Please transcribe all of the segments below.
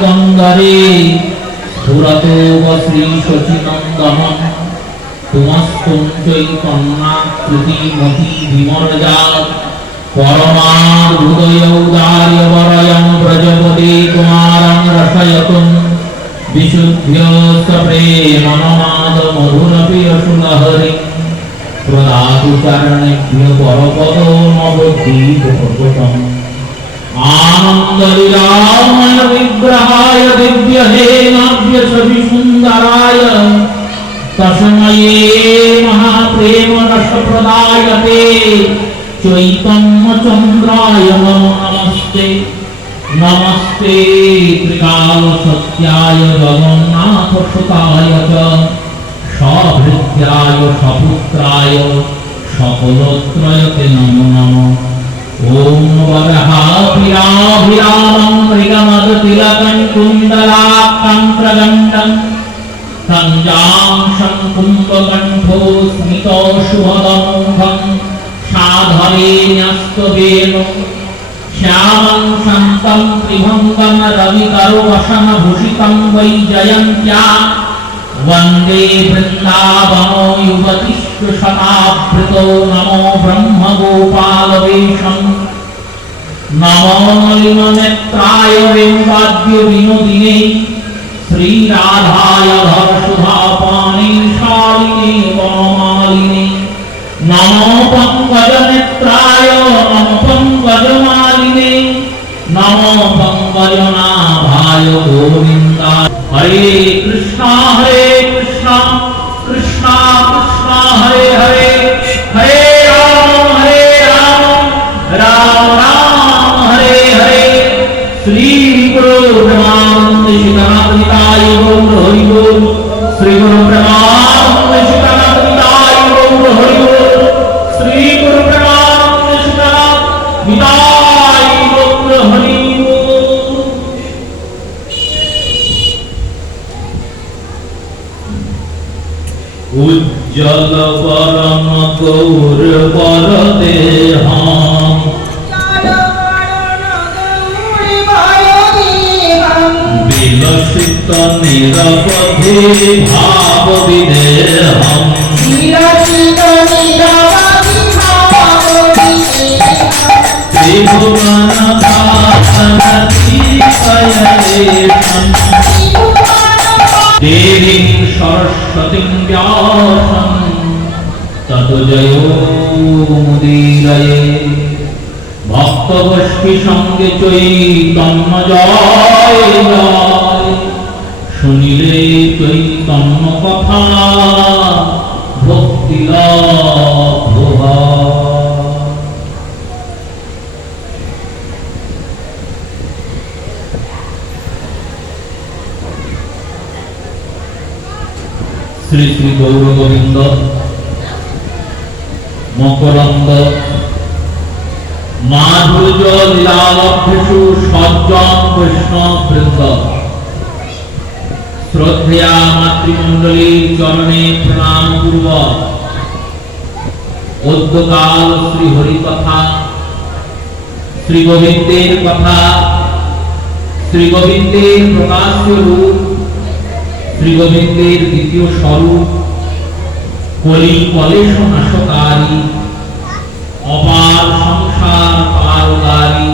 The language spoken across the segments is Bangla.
কন্দরে সুরত শ্রী শচীনন্দন তুমস্তুম চৈতন্যাকৃতি মতি বিমর্যাৎ পরমার হৃদয় উদার্য বরয়ং ব্রজপতি কুমারং রসয়তুম বিশুদ্ধস্য প্রেমনমাদ মধুরপি রসুলহরি প্রদাতু চরণেভ্যো পরপদ নবদ্বীপপর্বতম आनंदलीलामय विग्रहाय दिव्य हेमाभ्य छवि सुंदराय तस्मये महाप्रेम रस प्रदायते चैतन्य चंद्राय नमस्ते नमस्ते त्रिकाल सत्याय जगन्नाथ सुताय च सभृत्याय सपुत्राय सकलत्रयते नमो नमः ओम वरहाभिराभिरामं मृगमदतिलकं कुण्डलाक्षं प्रगण्डं कञ्जांशं कुम्भकण्ठो स्मितो शुभदमुखं साधवेन्यस्तवेनो श्यामं शान्तं त्रिभङ्गं रविकरवशनभूषितं वैजयन्त्या वन्दे वृन्दावनो युवतिष्ठ शतावृतो नमो ब्रह्मगोपालवेशं नमो नलिननेत्राय वेङ्गाद्य विनोदिने श्रीराधाय धरसुधापाने शालिने वनमालिने नमो पङ्कजनेत्राय नमो पङ्कजमालिने नमो पङ्कजनाभाय गोविन्दाय हरे कृष्णा कृष्णा कृष्णा हरे हरे हरे राम राम राम हरे हरे श्री गुरु ब्रह्मानंद शिवनाथ निताय गौर हरि बोल श्री गुरु ब्रह्मानंद शिवनाथ निताय गौर हरि बोल श्री गुरु ब्रह्मानंद शिवनाथ निताय गौर हरि उज्जल परम गौर वरदेहं विलसित निरवधि भाव विदेहं त्रिभुवन भासन दीपयलेशं देवीं सरस्वतीं व्यासं ततो जयो मुदीरये भक्तगोष्ठी संगे चैतन्य जय जय শুনিলে চৈতন্য কথা ভক্তি লাভ হয়। শ্রী শ্রী গৌর গোবিন্দ মকরন্দ মাধুর্য লীলালভ্যেষু সজ্জন বৈষ্ণব বৃন্দ শ্রদ্ধেয়া মাতৃমণ্ডলীর চরণে প্রণাম পূর্বক অদ্যকাল শ্রী হরি কথা, শ্রী গোবিন্দের কথা, শ্রী গোবিন্দের প্রকাশ্য রূপ, শ্রী গোবিন্দের দ্বিতীয় স্বরূপ, কলি কলেশ নাশকারী, অপার সংসার পারকারী,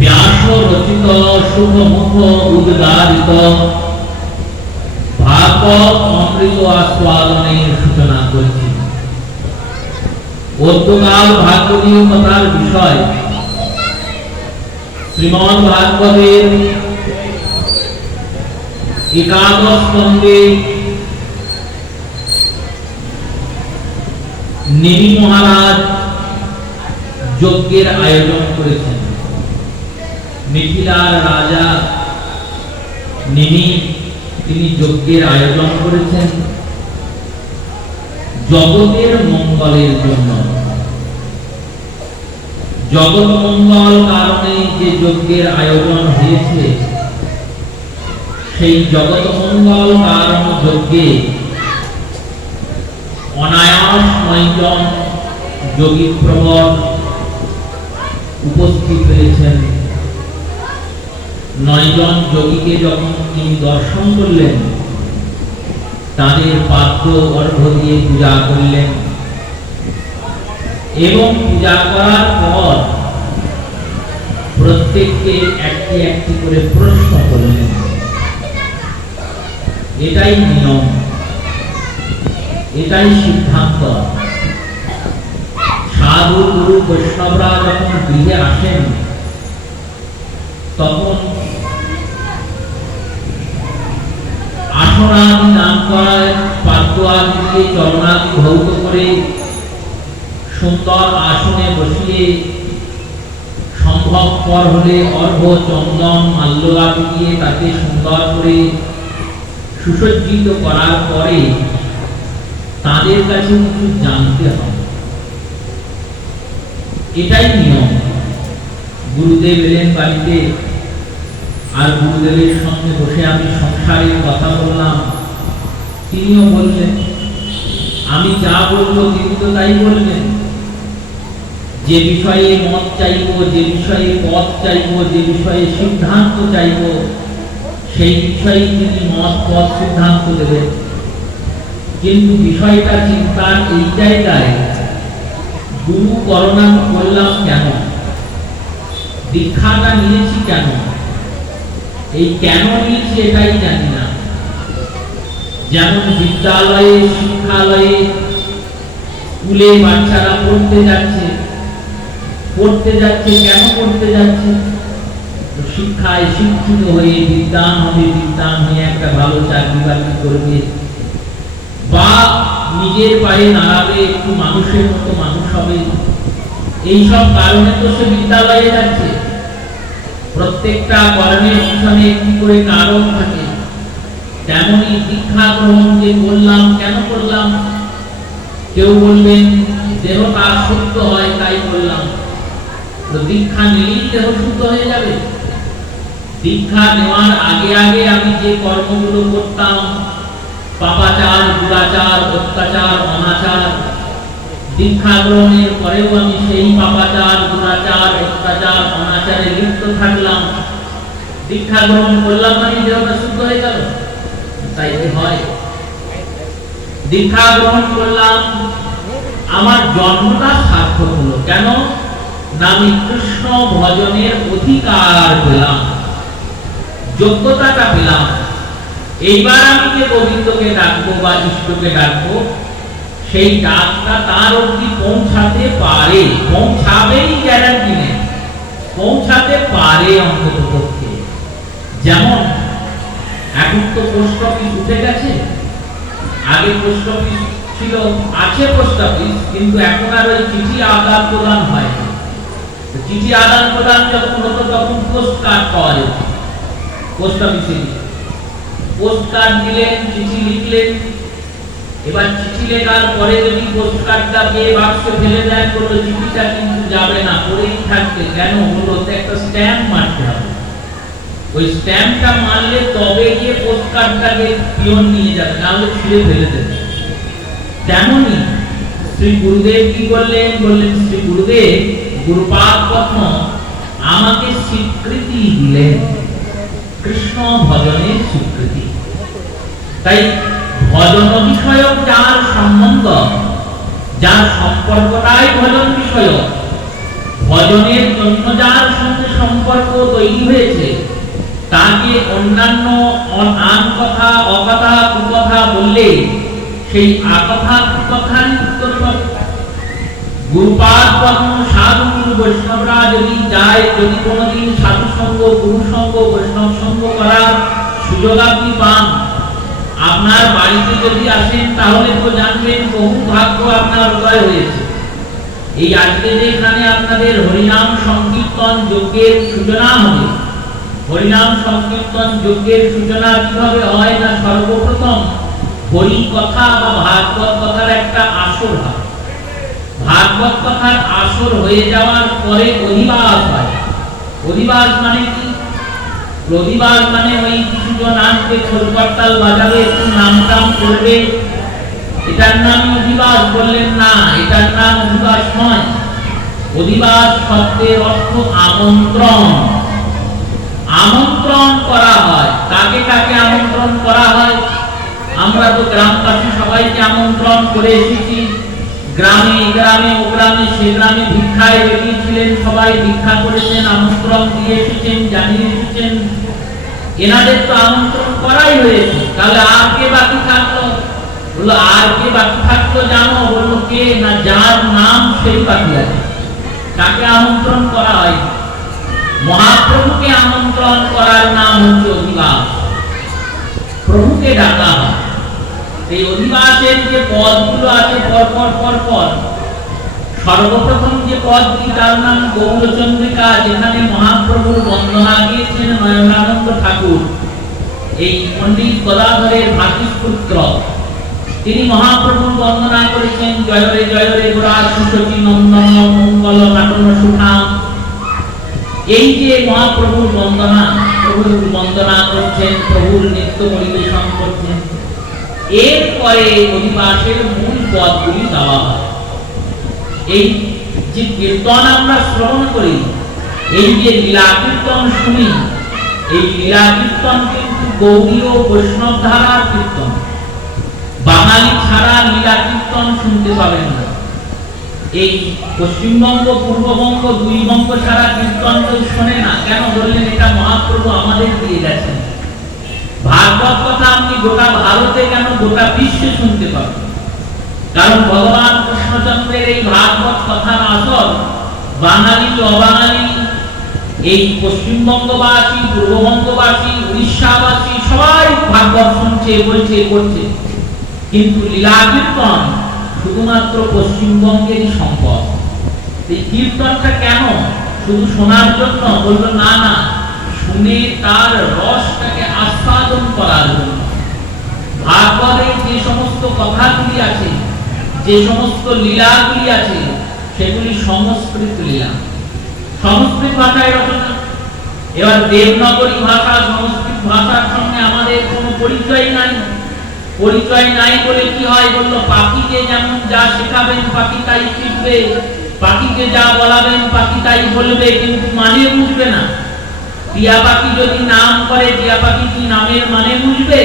ব্যাস রচিত শুভমুখ উদ্গারিত ভাগবত অমৃত আস্বাদনের সূচনা করছি। অদ্যকাল ভাগবতীয় কথার বিষয় শ্রীমদ্ ভাগবতের একাদশ স্কন্ধে নিমি মহারাজ যজ্ঞের আয়োজন করেছেন। মিথিলার রাজা নিমি তিনি যজ্ঞের আয়োজন করেছেন জগতের মঙ্গলের জন্য। জগৎ মঙ্গল কারণে যে যজ্ঞের আয়োজন হয়েছে, সেই জগৎ মঙ্গল কারণ যজ্ঞে অনায়াস 9 জন যোগী প্রবর উপস্থিত হয়েছেন। 9 জন যোগীকে যখন তিনি দর্শন করলেন, তাদের পাদ্য অর্ঘ্য দিয়ে পূজা করলেন এবং পূজা করার পর প্রত্যেককে একটি একটি করে প্রশ্ন করলেন। এটাই নিয়ম, এটাই সিদ্ধান্ত। সাধু গুরু বৈষ্ণবরা যখন গৃহে আসেন, তখন আসনাদি দান করার পাদ্য আদি দিয়ে চরণাদি ধৌত করে সুন্দর আসনে বসিয়ে সম্ভবপর হলে অর্ঘ্য চন্দন মাল্য আদি দিয়ে তাকে সুন্দর করে সুসজ্জিত করার পরে তাদের কাছে কিছু জানতে হবে। এটাই নিয়ম। গুরুদেব এলেন বাড়িতে, আর গুরুদেবের সঙ্গে বসে আমি সংসারের কথা বললাম, তিনিও বললেন। আমি যা বলবো তিনি তো তাই বললেন। যে বিষয়ে মত চাইব, যে বিষয়ে পথ চাইব, যে বিষয়ে সিদ্ধান্ত চাইব, সেই বিষয়ে তিনি মত পথ সিদ্ধান্ত দেবেন। কিন্তু বিষয়টা চিন্তার এই জায়গায়, গুরু করোনা করলাম কেন, দীক্ষাটা নিয়েছি কেন, এই কেন নিয়েছি এটাই জানি না। যেমন বিদ্যালয়ে, শিক্ষালয়ে, স্কুলে বাচ্চারা পড়তে যাচ্ছে কেন পড়তে যাচ্ছে? শিক্ষায় শিক্ষিত হয়ে বিদ্বান হবে, বিদ্বান হয়ে একটা ভালো চাকরি বাকরি করবে, বা নিজের পায়ে দাঁড়াবে, একটু মানুষের মতো মানুষ হবে। এইসব কারণে তো সে বিদ্যালয়ে যাচ্ছে। প্রত্যেকটা কর্মের পিছনে একটি করে কারণ থাকে। তেমনি দীক্ষা গ্রহণ যে করলাম, কেন করলাম? কেউ বলবেন দেহটা শুদ্ধ হয় তাই করলাম। তো দীক্ষা নিলেই দেহ শুদ্ধ হয়ে যাবে? দীক্ষা নেওয়ার আগে আগে আমি যে কর্মগুলো করতাম, পাপাচার, দুরাচার, অত্যাচার, অনাচার, দীক্ষা গ্রহণের পরেও আমি সেই পাপাচার, দুরাচার, অত্যাচার, অনাচারে লিপ্ত থাকলাম। দীক্ষা গ্রহণ করলাম মানে দেহটা শুদ্ধ হয়ে গেল? তাই কি হয়? দীক্ষা গ্রহণ করলাম, আমার জন্মটা সার্থক হলো। কেন না আমি কৃষ্ণ ভজনের অধিকার পেলাম, যোগ্যতাটা পেলাম। এইবার আমি যে গোবিন্দকে ডাকবো বা ইষ্টকে ডাকবো, সেই ডাকটা তার অবধি পৌঁছাতে পারে, পৌঁছাবেই গ্যারান্টি নেই, পৌঁছাতে পারে অন্তত পক্ষে। যেমন এখন তো পোস্ট অফিস উঠে গেছে, আগে পোস্ট অফিস ছিল, আছে পোস্ট অফিস, কিন্তু এখন আর ওই চিঠি আদান প্রদান হয় না। চিঠি আদান প্রদান যখন হতো তখন পোস্ট কার্ড পাওয়া যেত পোস্ট অফিসে। পোস্ট কার্ড দিলেন, চিঠি লিখলেন। এবার চিঠি লেখার পরে যদি পোস্ট কার্ডটা পেয়ে বাক্সে ফেলে দেন, বললো চিঠিটা কিন্তু যাবে না, পড়েই থাকবে। কেন? বললো একটা স্ট্যাম্প মারতে হবে। ওই স্ট্যাম্পটা মারলে তবে গিয়ে পোস্ট কার্ডটাকে পিয়ন নিয়ে যাবে, নাহলে ছিঁড়ে ফেলে দেবে। তেমনি শ্রী গুরুদেব কি বললেন? বললেন শ্রী গুরুদেব গুরুপাদ পদ্ম আমাকে স্বীকৃতি দিলেন, কৃষ্ণ ভজনের স্বীকৃতি। তাই ভজন বিষয়ক যার সম্বন্ধ, যার সম্পর্কটাই ভজন বিষয়ক, ভজনের জন্য যার সঙ্গে সম্পর্ক তৈরি হয়েছে, তাকে অন্যান্য আন কথা, অকথা, কুকথা বললে সেই আকথা কুকথারই উত্তর পাবে। গুরুপাদ পদ্ম সাধু গুরু বৈষ্ণবরা যদি যায়, যদি কোনোদিন সাধু সঙ্গ, গুরু সঙ্গ, বৈষ্ণব সঙ্গ করার সুযোগ আপনি পান, আপনার বাড়িতে যদি আসেন, তাহলে তো জানবেন বহু ভাগ্য আপনার উদয় হয়েছে। এই আজকে যেখানে আপনাদের হরিনাম সংকীর্তন যজ্ঞের সূচনা হবে, হরিনাম সংকীর্তন যজ্ঞের সূচনা কিভাবে হয়? না সর্বপ্রথম হরি কথা বা ভাগবত কথার একটা আসর হয়। ভাগবত কথার আসর হয়ে যাওয়ার পরে অধিবাস হয়। অধিবাস মানে কি? অধিবাস মানে ওই কিছুজন আসবে, খোলকর্তাল বাজাবে, একটু নাম টাম করবে, এটার নাম অধিবাস বললেন না, এটার নাম অধিবাস নয়। অধিবাস শব্দের অর্থ আমন্ত্রণ। আমন্ত্রণ করা হয়। কাকে কাকে আমন্ত্রণ করা হয়? আমরা তো গ্রামবাসী সবাইকে আমন্ত্রণ করে এসেছি। গ্রামে গ্রামে ও গ্রামে সে গ্রামে ভিক্ষায় বেরিয়েছিলেন, সবাই ভিক্ষা করেছেন, আমন্ত্রণ দিয়ে এসেছেন, জানিয়ে এসেছেন। এনাদের তো আমন্ত্রণ করাই হয়েছে, তাহলে আর কে বাকি থাকলো? বললো আর কে বাকি থাকলো জানো? বললো কে না, যার নাম সেই বাকি আছে। তাকে আমন্ত্রণ করা হয়। মহাপ্রভুকে আমন্ত্রণ করার নাম হচ্ছে অধিবাস। প্রভুকে ডাকা হয়। এই অধিবাসের যে পদগুলো আছে পরপর পরপর, সর্বপ্রথম যে পদটি তার নাম গৌরচন্দ্রিকা, যেখানে মহাপ্রভুর বন্দনা দিয়েছেন নয়নানন্দ ঠাকুর, এই পণ্ডিত গদাধরের ভাতিপুত্র। তিনি মহাপ্রভুর বন্দনা করেছেন জয় রে গোরা সুশচী নন্দন মঙ্গল নাটন সুঠাম। এই যে মহাপ্রভুর বন্দনা, প্রভুর বন্দনা করছেন, প্রভুর নৃত্য পরিবেশন করছেন, এরপরে অধিবাসের মূল পদগুলি দেওয়া হয়। এই যে কীর্তন আমরা শ্রবণ করি, এই যে লীলা কীর্তন শুনি, এই লীলা কীর্তন কিন্তু গৌড়ীয় বৈষ্ণব ধারার কীর্তন। বাঙালি ছাড়া লীলা কীর্তন শুনতে পাবেন না। এই পশ্চিমবঙ্গ, পূর্ববঙ্গ, দুই বঙ্গ ছাড়া কীর্তন কেউ শোনে না। কেন বললেন? এটা মহাপ্রভু আমাদের দিয়ে গেছেন। ভাগবত কথা আপনি গোটা ভারতে কেন গোটা বিশ্বে শুনতে পাবেন, কারণ ভগবান কৃষ্ণচন্দ্রের এই ভাগবত কথার আসল বাঙালি অবাঙালি, এই পশ্চিমবঙ্গবাসী, পূর্ববঙ্গবাসী, উড়িষ্যাবাসী সবাই ভাগবত শুনছে, বলছে, করছে। কিন্তু লীলা কীর্তন শুধুমাত্র পশ্চিমবঙ্গেরই সম্পদ। এই কীর্তনটা কেন? শুধু শোনার জন্য? বললো না না, শুনে তার রসটাকে আস্বাদন করার জন্য। ভাগবতের যে সমস্ত কথাগুলি আছে, যে সমস্ত লীলাগুলি আছে, সেগুলি সংস্কৃত লীলা, সংস্কৃত ভাষায় রচনা। এবার দেবনাগরী ভাষা, সংস্কৃত ভাষার সঙ্গে আমাদের কোনো পরিচয় নাই। পরিচয় নাই বলে কি হয়? বললো পাখিকে যেমন যা শেখাবেন পাখি তাই শিখবে, পাখিকে যা বলাবেন পাখি তাই বলবে, কিন্তু মানে বুঝবে না। টিয়া পাখি যদি নাম করে, টিয়া পাখি কি নামের মানে বুঝবে?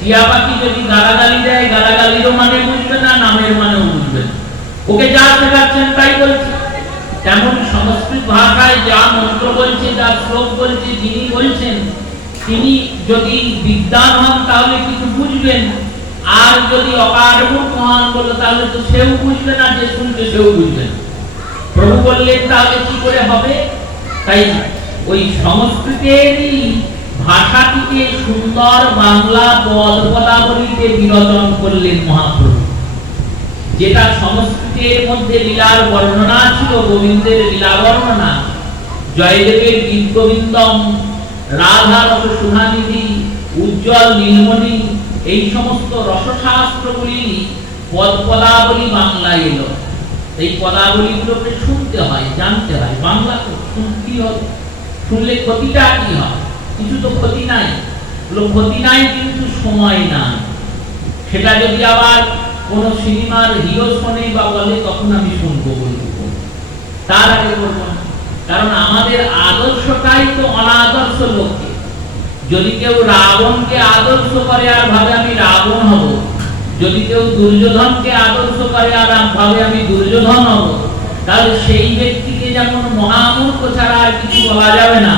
টিয়া পাখি যদি গালাগালি দেয়, গালাগালিরও মানে বুঝবে না, নামের মানেও বুঝবে না। ওকে যা শেখাচ্ছেন তাই বলছে। তেমন সংস্কৃত ভাষায় যা মন্ত্র বলছে, যা শ্লোক বলছে, যিনি বলছেন তিনি যদি বিদ্বান হন তাহলে কিছু বুঝবেন, আর যদি অকারমূর্খ হন বললো তাহলে তো সেও বুঝবে না, যে শুনছে সেও বুঝবে না। প্রভু বললেন তাহলে কি করে হবে? তাই ওই সংস্কৃতেরই ভাষাটিকে সুন্দর বাংলা পদ পদাবলীতে বিরচন করলেন মহাপ্রভু। যেটা সংস্কৃতের মধ্যে লীলার বর্ণনা ছিল, গোবিন্দের লীলা বর্ণনা, জয়দেবের গীত গোবিন্দম, রাধা রস সুধানিধি, উজ্জ্বল নীলমণি, এই সমস্ত রসশাস্ত্রগুলি পদ পদাবলী বাংলায় এলো। এই পদাবলীগুলোকে শুনতে হয়, জানতে হয়। বাংলা কি হবে? শুনলে ক্ষতিটা কি হয়? কিছু তো ক্ষতি নাই। ক্ষতি নাই কিন্তু সময় নাই। সেটা যদি আবার কোন সিনেমার হিরো শোনে বা বলে, তখন আমি শুনবো, বলবো, তার আগে বলবো না। কারণ আমাদের আদর্শটাই তো অনাদর্শ লোককে। যদি কেউ রাবণকে আদর্শ করে আর ভাবে আমি রাবণ হব, যদি কেউ দুর্যোধনকে আদর্শ করে আর ভাবে আমি দুর্যোধন হব, তাহলে সেই ব্যক্তিকে যেমন মহামূর্খ ছাড়া আর কিছু বলা যাবে না,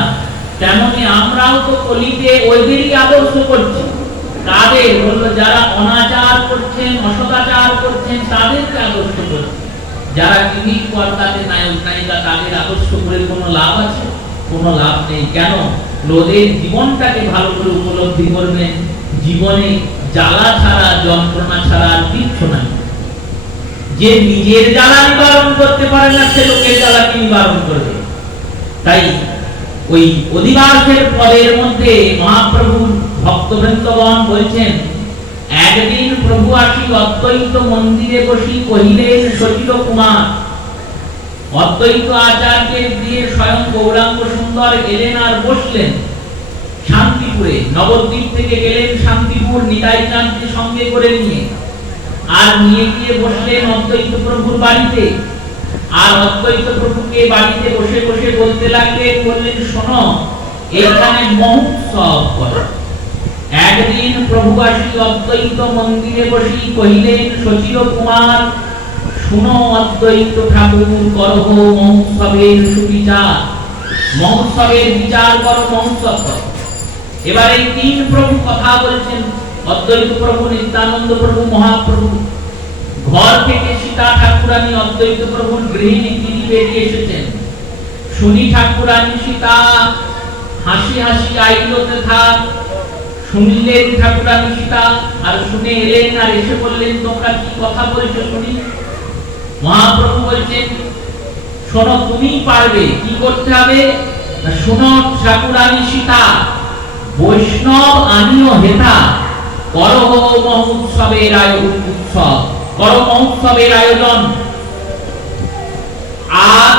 তেমনি আমরাও তো কলিতে ওইদেরই আদর্শ করছি। তাদের বললো যারা অনাচার করছেন, অসদাচার করছেন, তাদেরকে আদর্শ করছে। যারা টিভির পর্দাতে নায়ক নায়িকা, তাদের আদর্শ করে কোনো লাভ আছে? কোনো লাভ নেই। কেন? ওদের জীবনটাকে ভালো করে উপলব্ধি করবেন। জীবনে জ্বালা ছাড়া, যন্ত্রণা ছাড়া আর কিচ্ছু নাই। যে নিজের জ্বালা নিবারণ করতে পারে না, সে লোকের জ্বালা কি নিবারণ করবে? তাই ওই অধিবাসের পদের মধ্যে মহাপ্রভু ভক্তবৃন্দগণ বলছেন, একদিন প্রভু আসি অদ্বৈত মন্দিরে বসি, কহিলেন সচিল কুমার। অদ্বৈত আচার্যের গৃহে স্বয়ং গৌরাঙ্গ সুন্দর এলেন আর বসলেন শান্তিপুরে। নবদ্বীপ থেকে গেলেন শান্তিপুর নিতাই চাঁদকে সঙ্গে করে নিয়ে, আর নিয়ে গিয়ে বসলেন অদ্বৈত প্রভুর বাড়িতে। আর অদ্বৈত প্রভুকে বাড়িতে বসে বসে বলতে লাগলেন, বললেন শোনো, এখানে মহোৎসব করে। একদিন প্রভু আসি অদ্বৈত মন্দিরে বসি কহিলেন সচিব কুমার শুনো অদ্বৈত ঠাকুর করহ মহোৎসবের সুবিচার, মহোৎসবের বিচার করো, মহোৎসব করো। এবার এই তিন প্রভু কথা বলছেন, অদ্বৈত প্রভু, নিত্যানন্দ প্রভু, মহাপ্রভু। ঘর থেকে সীতা ঠাকুরানী অদ্বৈত প্রভুর গৃহিণী তিনি বেরিয়ে এসেছেন। শুনি ঠাকুরানী সীতা হাসি হাসি আইলতে থাক। শুনলেন ঠাকুরানী সীতা আর শুনে এলেন আর এসে বললেন তোমরা কি কথা বলছো শুনি। মহাপ্রভু বলছেন শোনো তুমি পারবে, কি করতে হবে? শোনো ঠাকুরানী সীতা, বৈষ্ণব আনিও হেতা, করহ মহোৎসবের উৎসব, করো মহোৎসবের আয়োজন। আর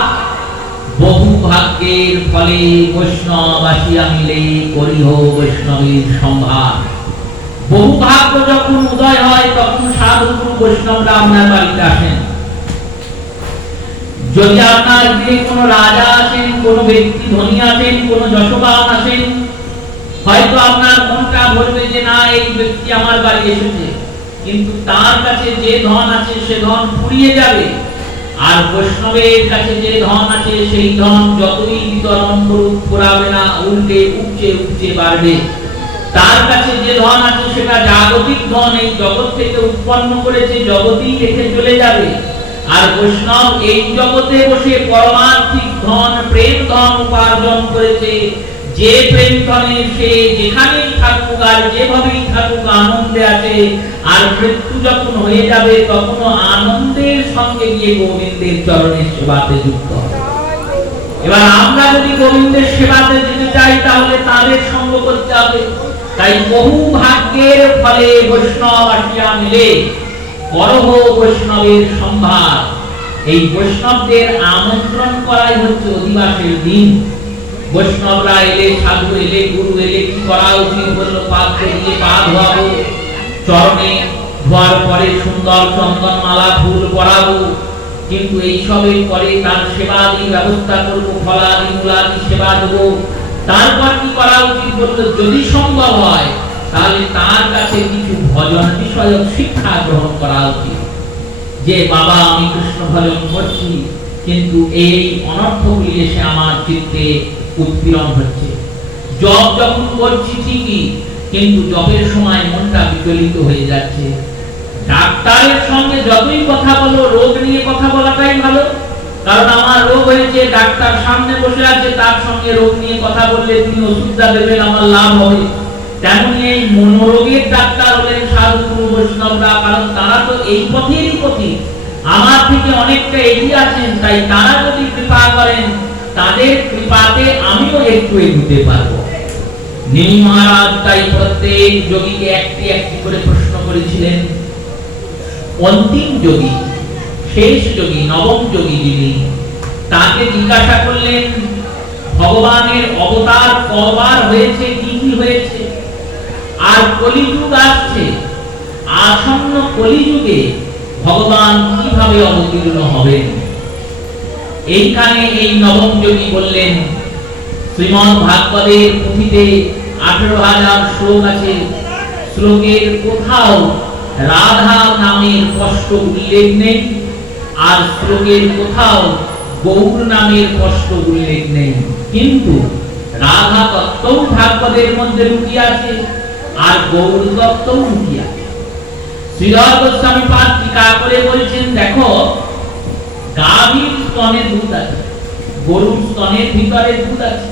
বহু ভাগ্যের ফলে বৈষ্ণব আসিয়া মিলে করিহ বৈষ্ণবের সম্ভার। বহু ভাগ্য যখন উদয় হয় তখন সাধুগুরু বৈষ্ণবরা আপনার বাড়িতে আসেন। যদি আপনার গৃহে কোনো রাজা আসেন, কোনো ব্যক্তি ধনী আসেন, কোনো যশোবান আসেন, হয়তো আপনার মনটা বলবে যে না এই ব্যক্তি আমার বাড়ি এসেছে, কিন্তু তার কাছে যে ধন আছে সে ধন ফুরিয়ে যাবে। আর বৈষ্ণবের কাছে যে ধন আছে সেই ধন যতই বিতরণ করুক ফুরাবে না, উল্টে উপচে উপচে বাড়বে। তার কাছে যে ধন আছে সেটা জাগতিক ধন, এই জগৎ থেকে উৎপন্ন করেছে, জগতেই রেখে চলে যাবে। আর বৈষ্ণব এই জগতে বসে পরমার্থিক ধন, প্রেম ধন উপার্জন করেছে। যে প্রেম ধনে সে যেখানেই থাকুক আর যেভাবেই থাকুক আনন্দে আছে। আর মৃত্যু যখন হয়ে যাবে তখন আনন্দের সঙ্গে গিয়ে গোবিন্দের চরণের সেবাতে যুক্ত হবে। এবার আমরা যদি গোবিন্দের সেবাতে যেতে চাই তাহলে তাদের সঙ্গ করতে হবে। তাই বহু ভাগ্যের ফলে বৈষ্ণব আসিয়া মিলে করহ বৈষ্ণবের সম্ভার। এই বৈষ্ণবদের আমন্ত্রণ করাই হচ্ছে অধিবাসের দিন। বৈষ্ণবরা এলে, সাধু এলে, গুরু এলে কি করা উচিত? বললো পাত্র দিয়ে পা ধোয়াবো, চরণে ধোয়ার পরে সুন্দর চন্দন মালা ফুল পরাবো, কিন্তু এইসবের পরে তার সেবাদি ব্যবস্থা করবো, ফলাদি মূলাদি সেবা দেবো। তারপর কি করা উচিত? বললো যদি সম্ভব হয় তাহলে তার কাছে কিছু ভজন বিষয়ক শিক্ষা গ্রহণ করা উচিত। যে বাবা আমি কৃষ্ণ ভজন করছি কিন্তু এই অনর্থগুলি এসে আমার চিত্তে উৎপীড়ন হচ্ছে। জপ যখন করছি ঠিকই, কিন্তু জপের সময় মনটা বিচলিত হয়ে যাচ্ছে। ডাক্তারের সঙ্গে যতই কথা বলো, রোগ নিয়ে কথা বলাটাই ভালো। কারণ আমার রোগ হয়েছে, ডাক্তার সামনে বসে আছে, তার সঙ্গে রোগ নিয়ে কথা বললে তিনি ওষুধটা দেবেন, আমার লাভ হবে। তেমনি এই মনোরোগের ডাক্তার হলেন সাধুগুরু বৈষ্ণবরা, কারণ তারা তো এই পথেরই পথিক, আমার থেকে অনেকটা এগিয়ে আছেন। তাই তারা যদি কৃপা করেন, তাদের কৃপাতে আমিও একটু এগোতে পারবো। নীল মহারাজ তাই প্রত্যেক যোগীকে একটি একটি করে প্রশ্ন করেছিলেন। অন্তিম যোগী, শেষ যোগী, নবম যোগী যিনি, তাকে জিজ্ঞাসা করলেন ভগবানের অবতার কবার হয়েছে, কি কি হয়েছে, আর কলিযুগ আসছে, আসন্ন কলিযুগে ভগবান কিভাবে অবতীর্ণ হবেন। এইখানে এই নবম যোগী বললেন, শ্রীমদ্ ভাগবতের পুঁথিতে 18,000 শ্লোক আছে, শ্লোকের কোথাও রাধা নামের স্পষ্ট উল্লেখ নেই, আর শ্লোকের কোথাও গৌর নামের স্পষ্ট উল্লেখ নেই। কিন্তু রাধা তত্ত্বও ভাগবতের মধ্যে লুকিয়ে আছে, আর গৌর তত্ত্বও লুকিয়ে আছে। শ্রীধর গোস্বামী পাদ টিকা করে বলছেন, দেখো গাভীর স্তনে দুধ আছে, গরুর স্তনের ভিতরে দুধ আছে।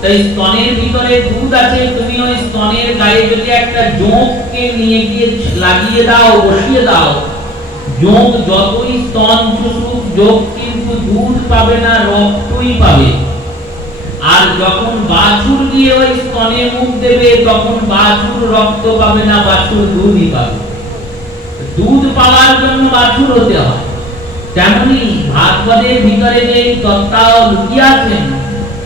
তাই স্তনের ভিতরে দুধ আছে, তুমি ওই স্তনের গায়ে যদি একটা জোঁককে নিয়ে গিয়ে লাগিয়ে দাও, বসিয়ে দাও, জোঁক যতই স্তন চুষুক জোঁক কিন্তু দুধ পাবে না, রক্তই পাবে। আর যখন বাছুর গিয়ে ওই স্তনে মুখ দেবে তখন বাছুর রক্ত পাবে না, বাছুর দুধই পাবে। দুধ পাওয়ার জন্য বাছুর হতে হয়। তেমনি ভাগবতের ভিতরে যে তত্ত্ব লুকিয়ে আছেন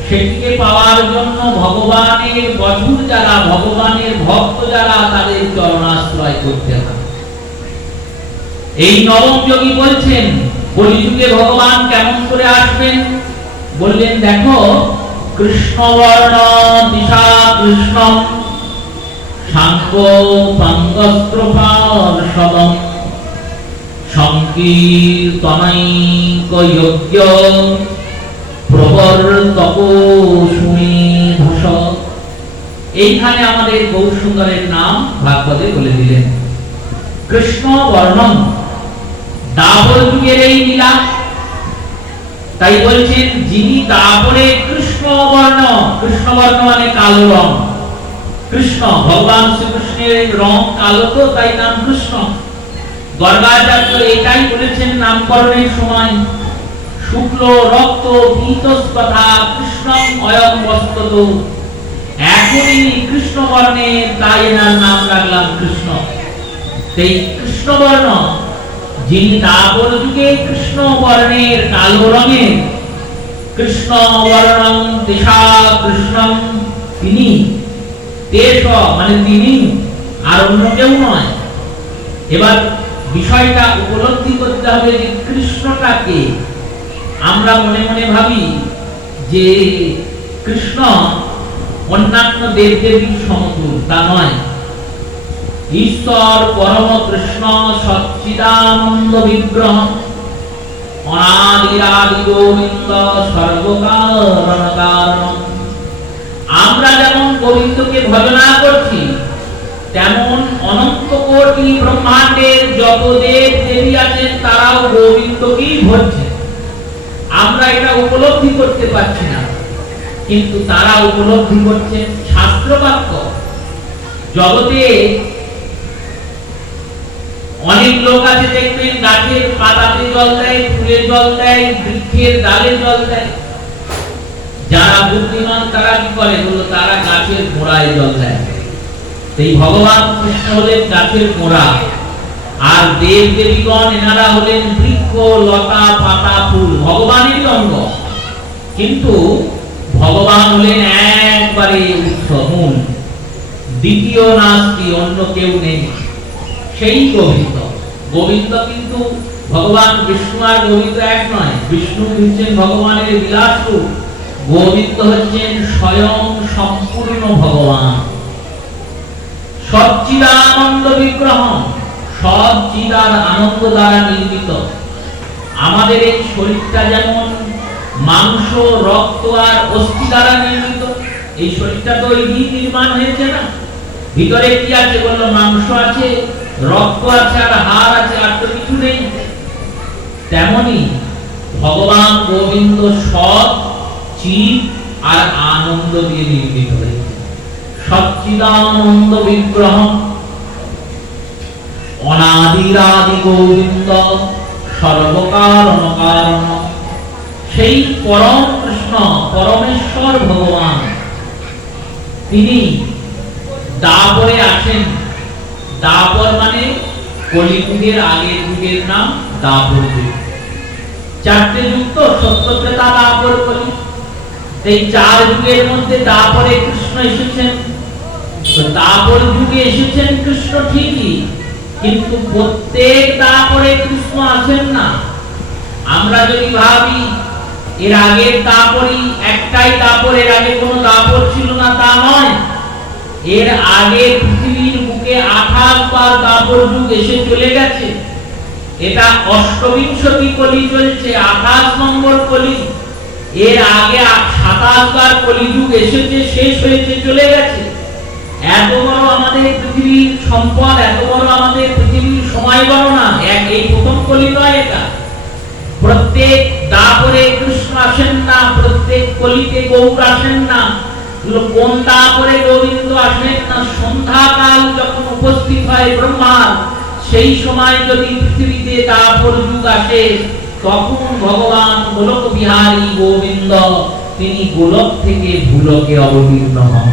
সেটিকে পাওয়ার জন্য ভগবানের বধূর যারা, ভগবানের ভক্ত যারা, তাদের চরণাশ্রয় করতে হবে। এই নবম যোগী বলছেন কলিযুগে ভগবান কেমন করে আসবেন। বললেন দেখো কৃষ্ণবর্ণ দিশা কৃষ্ণম শাঙ্গ পাঙ্গস্ত্রপার্ষদম সংকীর্তনৈক যোগ্য প্রবর্তকোষুমেধস। এইখানে আমাদের গৌর সুন্দরের নাম ভাগবতে বলে দিলেন। কৃষ্ণ বর্ণম, দাপর যুগের এই লীলা। তাই বলছেন যিনি দাপরে কৃষ্ণ বর্ণ, কৃষ্ণ বর্ণ মানে কালো রং। কৃষ্ণ ভগবান শ্রীকৃষ্ণের রং কালো, তো তাই নাম কৃষ্ণ। গর্গাচার্য এটাই বলেছেন নামকরণের সময়, শুক্ল রক্ত পীতস্কথা কৃষ্ণম অয়ম বস্তত। এখনই কৃষ্ণ বর্ণের, তাই এনার নাম রাখলাম কৃষ্ণ। সেই কৃষ্ণ বর্ণ, যিনি দাপর যুগে কৃষ্ণ বর্ণের কালো রঙের, কৃষ্ণ বর্ণং দিশা কৃষ্ণম, তিনি, দেশ মানে তিনি, আর অন্য কেউ নয়। এবার বিষয়টা উপলব্ধি করতে হবে যে কৃষ্ণটাকে আমরা মনে মনে ভাবি যে কৃষ্ণ অন্যান্য দেবদেবীর সমতুল, তা নয়। ঈশ্বর পরম কৃষ্ণ সচ্চিদানন্দ বিগ্রহ, অনাদিরাদি গোবিন্দ সর্বকারণ কারণ। আমরা যেমন গোবিন্দকে ভজনা করছি, তেমন অনন্ত কোটি ব্রহ্মাণ্ডের যত দেব দেবী আছেন তারাও গোবিন্দকেই ভজছেন। আমরা এটা উপলব্ধি করতে পারছি না, কিন্তু তারা উপলব্ধি করছেন। শাস্ত্রবাক্য জগতে অনেক লোক আছে, দেখবেন গাছের পাতাতে জল দেয়, ফুলে জল দেয়, বৃক্ষের ডালে জল দেয়। যারা বুদ্ধিমান তারা কি করে, বললো তারা গাছের গোড়ায় জল দেয়। সেই ভগবান কৃষ্ণ হলেন গাছের গোড়া, আর দেব দেবীগণ এনারা হলেন বৃক্ষ লতা পাতা ফুল, ভগবানেরই অঙ্গ। কিন্তু ভগবান হলেন একবারে উৎস মূল, দ্বিতীয় নাস্তি, অন্য কেউ নেই, সেই গোবিন্দ। গোবিন্দ কিন্তু ভগবান বিষ্ণু আর গোবিন্দ এক নয়। বিষ্ণু হচ্ছেন ভগবানের বিলাস রূপ, গোবিন্দ হচ্ছেন স্বয়ং সম্পূর্ণ ভগবান। সচ্চিদানন্দ বিগ্রহ, সচ্চিদার আনন্দ দ্বারা নির্মিত। আমাদের এই শরীরটা যেমন মাংস রক্ত আর অস্থি দ্বারা নির্মিত, এই শরীরটা তো এই নির্মাণ হয়েছে না। ভিতরে কি আছে বললো, মাংস আছে, রক্ত আছে, আর হাড় আছে, আর তো কিছু নেই। তেমনি ভগবান গোবিন্দ সৎ চিৎ আর আনন্দ দিয়ে নির্মিত হয়েছে। সচ্চিদানন্দ বিগ্রহ, অনাদিরাদি গোবিন্দ সর্বকারণ কারণ। সেই পরম কৃষ্ণ পরমেশ্বর ভগবান, তিনি দাপরে আসেন। দাপর মানে কলিযুগের আগের যুগের নাম দাপর যুগ। চারটে যুগ তো, সত্য ত্রেতা দাপর কলি। এই চার যুগের মধ্যে দাপরে কৃষ্ণ এসেছেন। দাপর যুগে এসেছেন কৃষ্ণ ঠিকই, কিন্তু প্রত্যেক দাপরে কৃষ্ণ আসেন না। আমরা যদি ভাবি এর আগের দাপরই একটাই দাপর, এর আগে কোনো দাপর ছিল না, তা নয়। এর আগে পৃথিবীর বুকে 28 বার দাপর যুগ এসে চলে গেছে। এটা অষ্টবিংশতি কলি চলছে, 28 নম্বর কলি। এর আগে 27 বার কলিযুগ এসেছে, শেষ হয়েছে, চলে গেছে। এত বড় আমাদের পৃথিবীর সম্পদ, এত বড় আমাদের পৃথিবীর সময় গণনা, এই প্রথম কলি নয় এটা। প্রত্যেক দাপরে কৃষ্ণ আসেন না, প্রত্যেক কলিতে গৌর আসেন না। কোন দাপরে গোবিন্দ আসেন না, সন্ধ্যাকাল যখন উপস্থিত হয় ব্রহ্মার, সেই সময় যদি পৃথিবীতে দাপর যুগ আসে, তখন ভগবান গোলক বিহারী গোবিন্দ তিনি গোলক থেকে ভূলোকে অবতীর্ণ হন।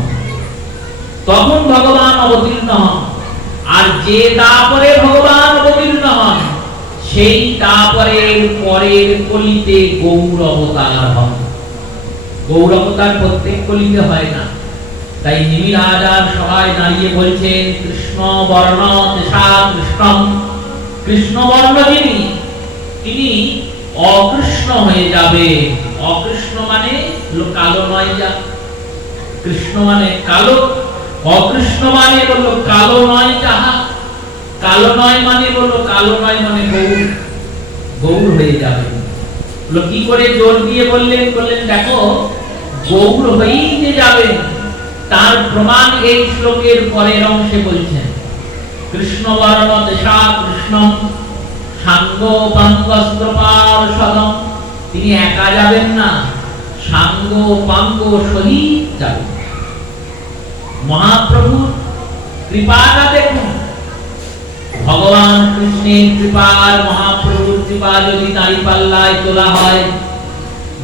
তখন ভগবান অবতীর্ণ হন। আর যে দাপরে ভগবান অবতীর্ণ হন, সেই দাপরের পরের কলিতে গৌর অবতার হন। গৌর অবতার প্রত্যেক কলিতে হয় না। তাই নিমিরাজার সবাই দাঁড়িয়ে বলছেন কৃষ্ণ বর্ণ তেষা কৃষ্ণম। কৃষ্ণ বর্ণ যিনি, তিনি অকৃষ্ণ হয়ে যাবে। অকৃষ্ণ মানে কালো নয় যা। কৃষ্ণ মানে কালো, অকৃষ্ণ মানে বললো কালো নয় যাহা। কালো নয় মানে বললো কালো নয় মানে গৌর, গৌর হয়ে যাবে। কি করে জোর দিয়ে বললেন? বললেন দেখো গৌর হয়েই যে যাবেন তার প্রমাণ এই শ্লোকের পরের অংশে বলছেন। কৃষ্ণ বর্ণ দেশা কৃষ্ণ সাঙ্গ পাঙ্গস্ত্রপার সদম। তিনি একা যাবেন না, সাঙ্গ পাঙ্গ সহিত যাবেন। মহাপ্রভুর কৃপাটা দেখুন, ভগবান কৃষ্ণের কৃপা আর মহাপ্রভুর কৃপা যদি দাঁড়ি পাল্লায় তোলা হয়,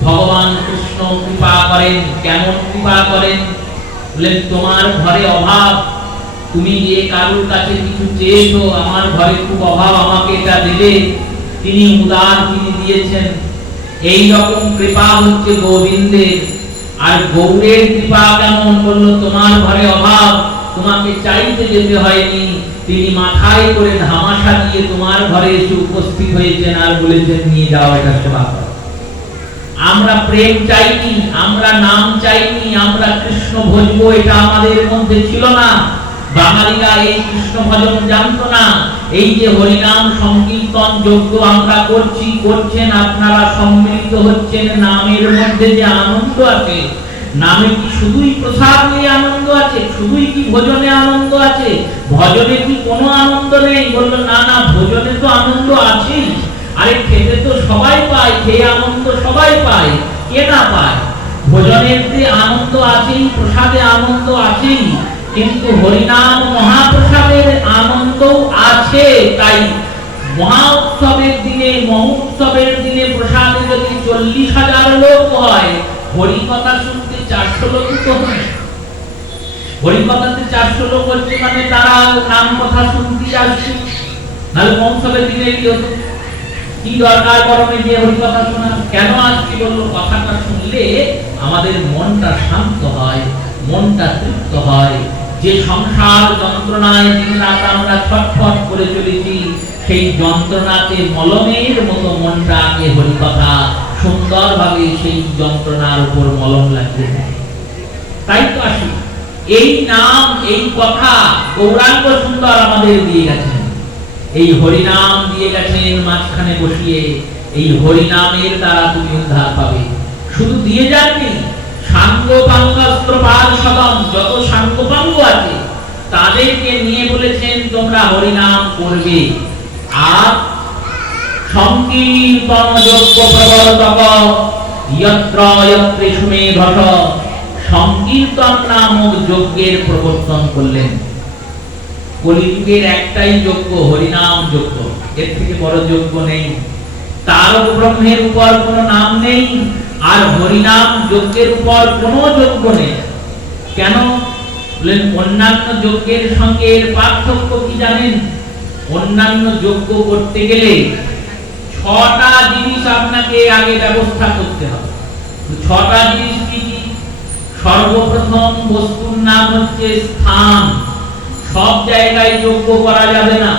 ভগবান কৃষ্ণ কৃপা করেন। কেমন কৃপা করেন? বলেন তোমার ঘরে অভাব, তুমি যে কারুর কাছে কিছু চেয়েছো, আমার ঘরে খুব অভাব, আমাকে এটা দেবে, তিনি উদার, তিনি দিয়েছেন। এই রকম কৃপা হচ্ছে গোবিন্দের। আর গৌরের কৃপা কেমন? বললো তোমার ঘরে অভাব, তোমাকে চাইতে যেতে হয়নি, তিনি মাথায় করে ধামাশা দিয়ে তোমার ঘরে এসে উপস্থিত হয়েছেন আর বলেছেন নিয়ে যাও, এটা সেবা করো। আমরা প্রেম চাইনি, আমরা নাম চাইনি, আমরা কৃষ্ণ ভজবো, এটা আমাদের মধ্যে ছিল না। বাঙালিরা এই কৃষ্ণ ভজন জানতো না। এই যে হরিনাম সংকীর্তন যজ্ঞ আমরা করছি, করছেন আপনারা, সম্মিলিত হচ্ছেন, নামের মধ্যে যে আনন্দ আছে, নামে কি শুধুই প্রসাদ নিয়ে আনন্দ আছে? শুধুই কি ভজনে আনন্দ আছে? ভজনে কি কোনো আনন্দ নেই? বললো না না, ভজনে তো আনন্দ আছেই। আরে খেতে তো সবাই পায়, খেয়ে আনন্দ সবাই পায়, কে না পায়? ভোজনের যে আনন্দ আছেই, প্রসাদে আনন্দ আছেই, কিন্তু হরিনাম মহাপ্রসাদের আনন্দ আছে। তাই মহা উৎসবের দিনে, মহোৎসবের দিনে প্রসাদে যদি 40,000 লোক হয়, হরিকথা শুনতে 400 লোক তো হয়। হরিকথাতে 400 লোক হচ্ছে মানে তারা নাম কথা শুনতে আসছে। নাহলে মহোৎসবের দিনে কি হতো? কি দরকার গরমে যে হরিকথা শোনা? কেন আসছি? বললো কথাটা শুনলে আমাদের মনটা শান্ত হয়, মনটা তৃপ্ত হয়। যে সংসার যন্ত্রণায় দিনরাত আমরা ছটফট করে চলেছি, সেই যন্ত্রণাতে মলমের মতো মনটা আগে হরিকথা সুন্দরভাবে সেই যন্ত্রণার উপর মলম লাগিয়ে দেয়। তাই তো আসি, এই নাম, এই কথা গৌরাঙ্গ সুন্দর আমাদের দিয়ে গেছেন। এই হরিনাম দিয়ে গেছেন মাঝখানে বসিয়ে। এই হরিনামের দ্বারা তুমি উদ্ধার পাবে। শুধু দিয়ে যাননি, সাঙ্গ পাঙ্গস্ত্রপাল সদম, যত সাঙ্গ পাঙ্গ আছে তাদেরকে নিয়ে বলেছেন তোমরা হরিনাম করবে। আর সংকীর্তন যজ্ঞ প্রবর্তক যত্র যত্রে সুমেধস, সংকীর্তন নামক যজ্ঞের প্রবর্তন করলেন। কলিযুগের একটাই যজ্ঞ, হরিনাম যজ্ঞ, এর থেকে বড় যজ্ঞ নেই। তারক ব্রহ্মের উপর কোনো নাম নেই, আর হরিনাম যজ্ঞের উপর কোনো যজ্ঞ নেই। কেন? বলেন অন্যান্য যজ্ঞের সঙ্গে এর পার্থক্য কি জানেন? অন্যান্য যজ্ঞ করতে গেলে 6টা জিনিস আপনাকে আগে ব্যবস্থা করতে হবে। 6টা জিনিস কি কি? সর্বপ্রথম বস্তুর নাম হচ্ছে স্থান। সব জায়গায় যজ্ঞ করা যাবে না।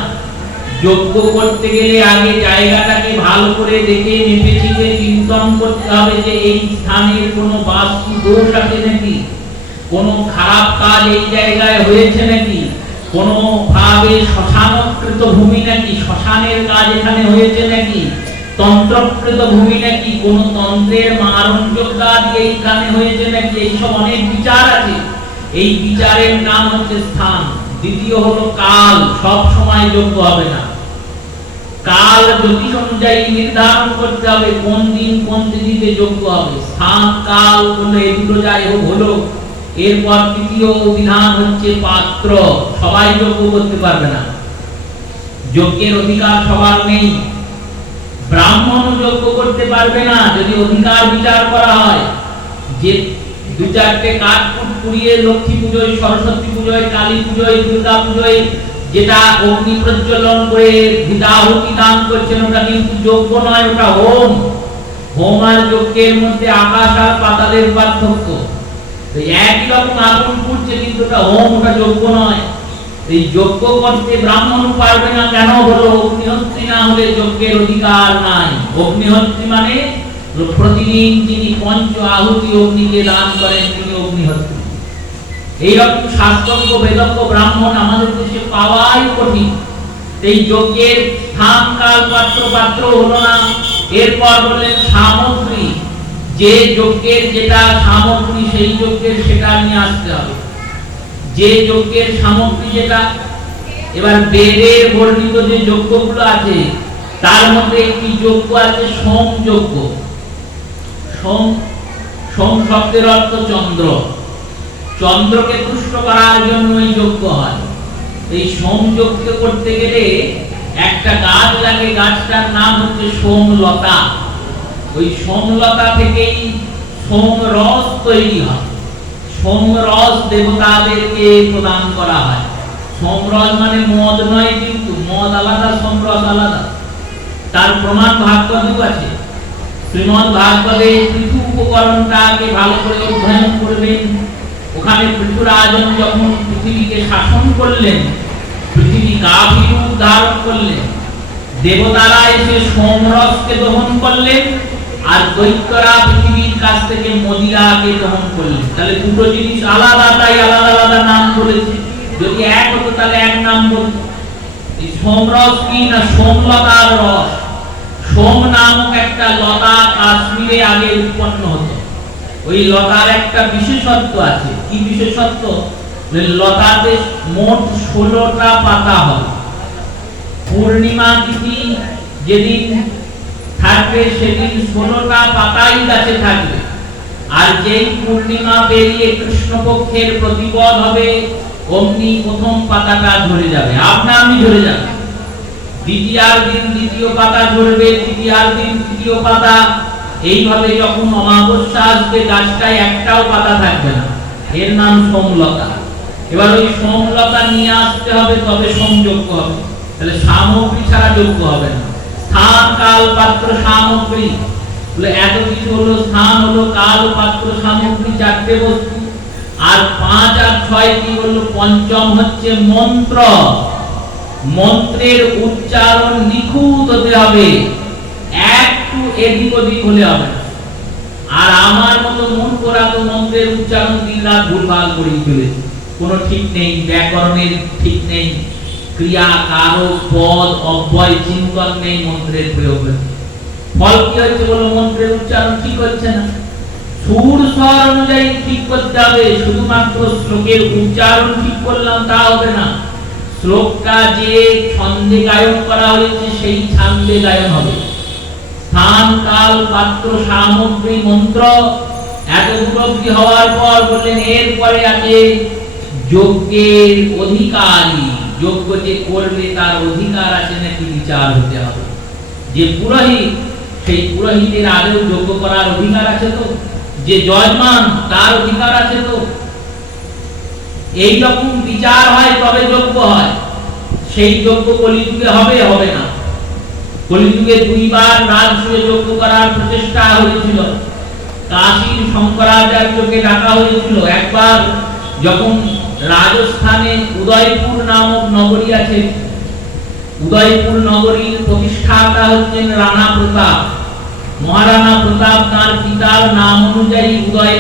যজ্ঞ করতে গেলে আগে জায়গাটাকে ভালো করে দেখে মেপে চিপে চিন্তন করতে হবে যে এই স্থানের কোনো বাস্তু দোষ আছে নাকি, কোনো খারাপ কাজ এই জায়গায় হয়েছে নাকি, কোনো ভাবে শ্মশানকৃত ভূমি নাকি, শ্মশানের কাজ এখানে হয়েছে নাকি, তন্ত্রকৃত ভূমি নাকি, কোন তন্ত্রের মারণ যজ্ঞাদি এইখানে হয়েছে নাকি, এইসব অনেক বিচার আছে। এই বিচারের নাম হচ্ছে স্থান। দ্বিতীয় হলো কাল, সব সময় যজ্ঞ হবে না। কাল জ্যোতিষ অনুযায়ী নির্ধারণ করতে হবে কোন দিন কোন তিথিতে যজ্ঞ হবে। স্থান কাল হলো এই দুটো যাই হোক হলো। এরপর তৃতীয় বিধান হচ্ছে পাত্র। সবাই যজ্ঞ করতে পারবে না, যজ্ঞের অধিকার সবার নেই। ব্রাহ্মণ যজ্ঞ করতে পারবে না যদি অধিকার বিচার করা হয়। যে 2-4টে কাঠকুট পুড়িয়ে লক্ষ্মী পুজোয়, সরস্বতী পুজোয়, কালী পুজোয়, দুর্গা পুজোয় যেটা অগ্নি প্রজ্বলন করে বিদাহুতি দান করছেন, ওটা কিন্তু যজ্ঞ নয়, ওটা হোম। হোম আর যজ্ঞের মধ্যে আকাশ আর পাতালের পার্থক্য। একই রকম আগুন পুড়ছে কিন্তু ওটা হোম, ওটা যজ্ঞ নয়। এই যজ্ঞ করতে ব্রাহ্মণ পারবে না। কেন? হলো অগ্নিহোত্রী না হলে যজ্ঞের অধিকার নাই। অগ্নিহোত্রী মানে প্রতিদিন যিনি পঞ্চ আহুতি অগ্নিকে দান করেন তিনি অগ্নিহোত্রী। এইরকম শাস্ত্রজ্ঞ বেদজ্ঞ ব্রাহ্মণ আমাদের দেশে পাওয়াই কঠিন। এই যজ্ঞের স্থান কাল পাত্র হলো না। এরপর বললেন সামগ্রী, যে যজ্ঞের যেটা সামগ্রী সেই যজ্ঞের সেটা নিয়ে আসতে হবে। যে যজ্ঞের সামগ্রী যেটা, এবার বেদের বর্ণিত যে যজ্ঞগুলো আছে তার মধ্যে একটি যজ্ঞ আছে সোম যজ্ঞ। সোম শব্দের অর্থ চন্দ্র, চন্দ্রকে তুষ্ট করার জন্য এই যজ্ঞ হয়। এই সোম যজ্ঞ করতে গেলে একটা গাছ লাগে, গাছটার নাম হচ্ছে সোমলতা। ওই সোমলতা থেকেই সোম রস তৈরি হয়। সোম রস দেবতাদেরকে প্রদান করা হয়। সোম রস মানে মদ নয়, কিন্তু মদ আলাদা, সোম রস আলাদা। তার প্রমাণ ভাগবতেও আছে। শ্রীমদ ভাগবতে পৃথু উপকরণটাকে ভালো করে অধ্যয়ন করবেন। ওখানে পৃথুরাজন যখন পৃথিবীকে শাসন করলেন, পৃথিবী গাভীর রূপ ধারণ করলেন, দেবতারা এসে সোমরসকে দহন করলেন, আর দৈত্যরা পৃথিবীর কাছ থেকে মদিরাকে দহন করলেন। তাহলে দুটো জিনিস আলাদা, তাই আলাদা আলাদা নাম বলেছে। যদি এক হতো তাহলে এক নাম বলতো। এই সোমরস কি না সোমলতার রস। সোম নামক একটা লতা কাশ্মীরে আগে উৎপন্ন হতো। ওই লতার একটা বিশেষত্ব আছে। কি বিশেষত্ব? লতাতে মোট 16টা পাতা হয়। পূর্ণিমা তিথি যেদিন থাকবে সেদিন 16টা পাতাই গাছে থাকবে। আর যেই পূর্ণিমা পেরিয়ে কৃষ্ণপক্ষের প্রতিপদ হবে অমনি প্রথম পাতাটা ঝরে যাবে, আপনা আপনি ঝরে যাবে। দ্বিতীয়ার দিন দ্বিতীয় পাতা ঝরবে, তৃতীয়ার দিন তৃতীয় পাতা। এইভাবে যখন অমাবস্যা আসবে গাছটায় একটাও পাতা থাকবে না। এর নাম সোমলতা। এবার ওই সোমলতা নিয়ে আসতে হবে, তবে সোমযজ্ঞ হবে। তাহলে সামগ্রী ছাড়া যজ্ঞ হবে না। স্থান কাল পাত্র সামগ্রী বলে এত কিছু হলো। স্থান হলো, কাল পাত্র সামগ্রী, চারটে বস্তু। আর 5 আর 6 কি হলো? পঞ্চম হচ্ছে মন্ত্র। মন্ত্রের উচ্চারণ নিখুঁত হতে হবে, একটু এদিক ওদিক হলে হবে না। আর আমার মতো মূর্খরা তো মন্ত্রের উচ্চারণ দিনরাত ভুলভাল করেই ফেলেছে। কোনো ঠিক নেই, ব্যাকরণের ঠিক নেই, ক্রিয়া কারক পদ অব্যয় চিন্তন নেই মন্ত্রের প্রয়োগে। ফল কি হচ্ছে বলো? মন্ত্রের উচ্চারণ ঠিক হচ্ছে না। সুর স্বর অনুযায়ী ঠিক করতে হবে, শুধুমাত্র শ্লোকের উচ্চারণ ঠিক করলাম তা হবে না। শ্লোকটা যে ছন্দে গায়ন করা হয়েছে সেই ছন্দে গায়ন হবে। স্থান কাল পাত্র সামগ্রী মন্ত্র এত উপলব্ধি হওয়ার পর বললেন এরপরে আছে যজ্ঞের অধিকারী। যজ্ঞ যে করবে তার অধিকার আছে নাকি বিচার হতে হবে। যে পুরোহিত, সেই পুরোহিতের আদৌ যজ্ঞ করার অধিকার আছে তো? যে যজমান তার অধিকার আছে তো? এই রকম বিচার হয় তবে যজ্ঞ হয়। সেই যজ্ঞ কলিযুগে হবে, হবে না। কলিযুগে 2 বার রাজসূয় যজ্ঞ করার প্রচেষ্টা হয়েছিল। কাশীর শঙ্করাচার্যকে ডাকা হয়েছিল। একবার যখন রাজস্থানে উদয়পুর নামক নগরী আছে, উদয়পুর নগরীর প্রতিষ্ঠাতা হচ্ছেন রানা প্রতাপ। মহারানা প্রতাপ তার পিতার নাম অনুযায়ী উদয়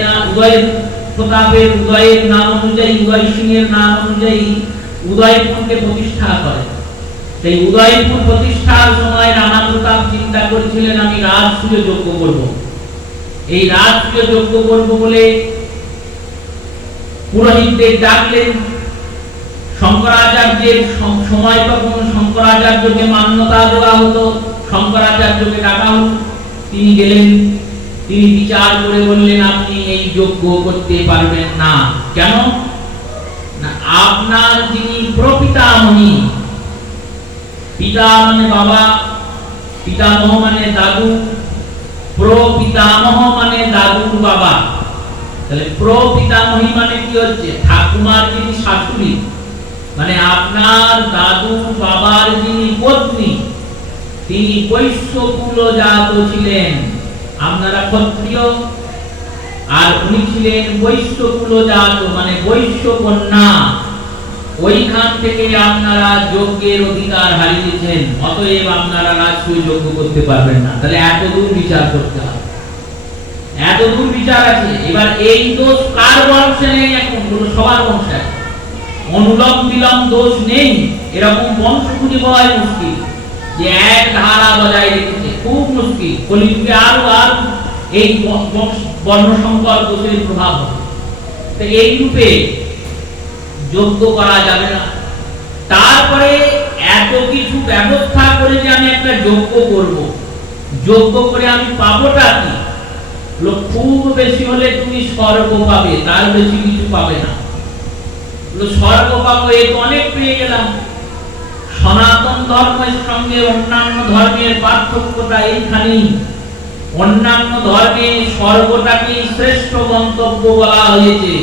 প্রতাপের উদয়ের নাম অনুযায়ী, উদয় সিংহের নাম অনুযায়ী উদয়পুরকে প্রতিষ্ঠা করে। সেই উদয়পুর প্রতিষ্ঠার সময় রানা প্রতাপ চিন্তা করেছিলেন আমি রাজসূয় যজ্ঞ করব। এই রাজসূয় যজ্ঞ করব বলে পুরোহিতদের ডাকলেন। শঙ্করাচার্যের সময় তখন শঙ্করাচার্যকে মান্যতা দেওয়া হতো, শঙ্করাচার্যকে ডাকা হলো। তিনি গেলেন। তিনি বিচার করে বললেন আপনি এই যজ্ঞ করতে পারবেন না। কেন না? আপনার যিনি প্রপিতামহী, পিতা মানে বাবা, পিতামহ মানে দাদু, প্রপিতামহ মানে দাদুর বাবা। তাহলে প্রপিতামহী মানে কি হচ্ছে? ঠাকুমার যিনি শাশুড়ি, মানে আপনার দাদু বাবার যিনি পত্নী, তিনি বৈশ্য কুলজাত ছিলেন। আপনারা ক্ষত্রিয় আর উনি ছিলেন বৈশ্য কুলজাত, মানে বৈশ্য কন্যা। ওইখান থেকে আপনারা যজ্ঞের অধিকার হারিয়েছেন। অতএব আপনারা রাজসূয় যজ্ঞ করতে পারবেন না। তাহলে এত দূর বিচার করতে হবে। এত দূর বিচার আছে। এবার এই দোষ কার বংশে নেই? এখন বলো সবার বংশে আছে। অনুলম বিলম দোষ নেই এরকম বংশ খুঁজে পাওয়া মুশকিল, যে এক ধারা বজায় রেখেছে, খুব মুশকিল। কলিযুগে আরো আর এই বর্ণ সংকর দোষের প্রভাব হবে। তো এই রূপে যোগ্য করা যাবে না। তারপরে এত কিছু ব্যবস্থা করে যে আমি একটা যজ্ঞ করব, যজ্ঞ করে আমি পাবোটা কি? খুব বেশি হলে তুমি স্বর্গ পাবে, তার বেশি কিছু পাবে না। স্বর্গ পাবো, এই তো অনেক পেয়ে গেলাম। সনাতন ধর্মের সঙ্গে অন্যান্য ধর্মের পার্থক্যটা এইখানেই। অন্যান্য ধর্মে স্বর্গটাকে শ্রেষ্ঠ গন্তব্য বলা হয়েছে।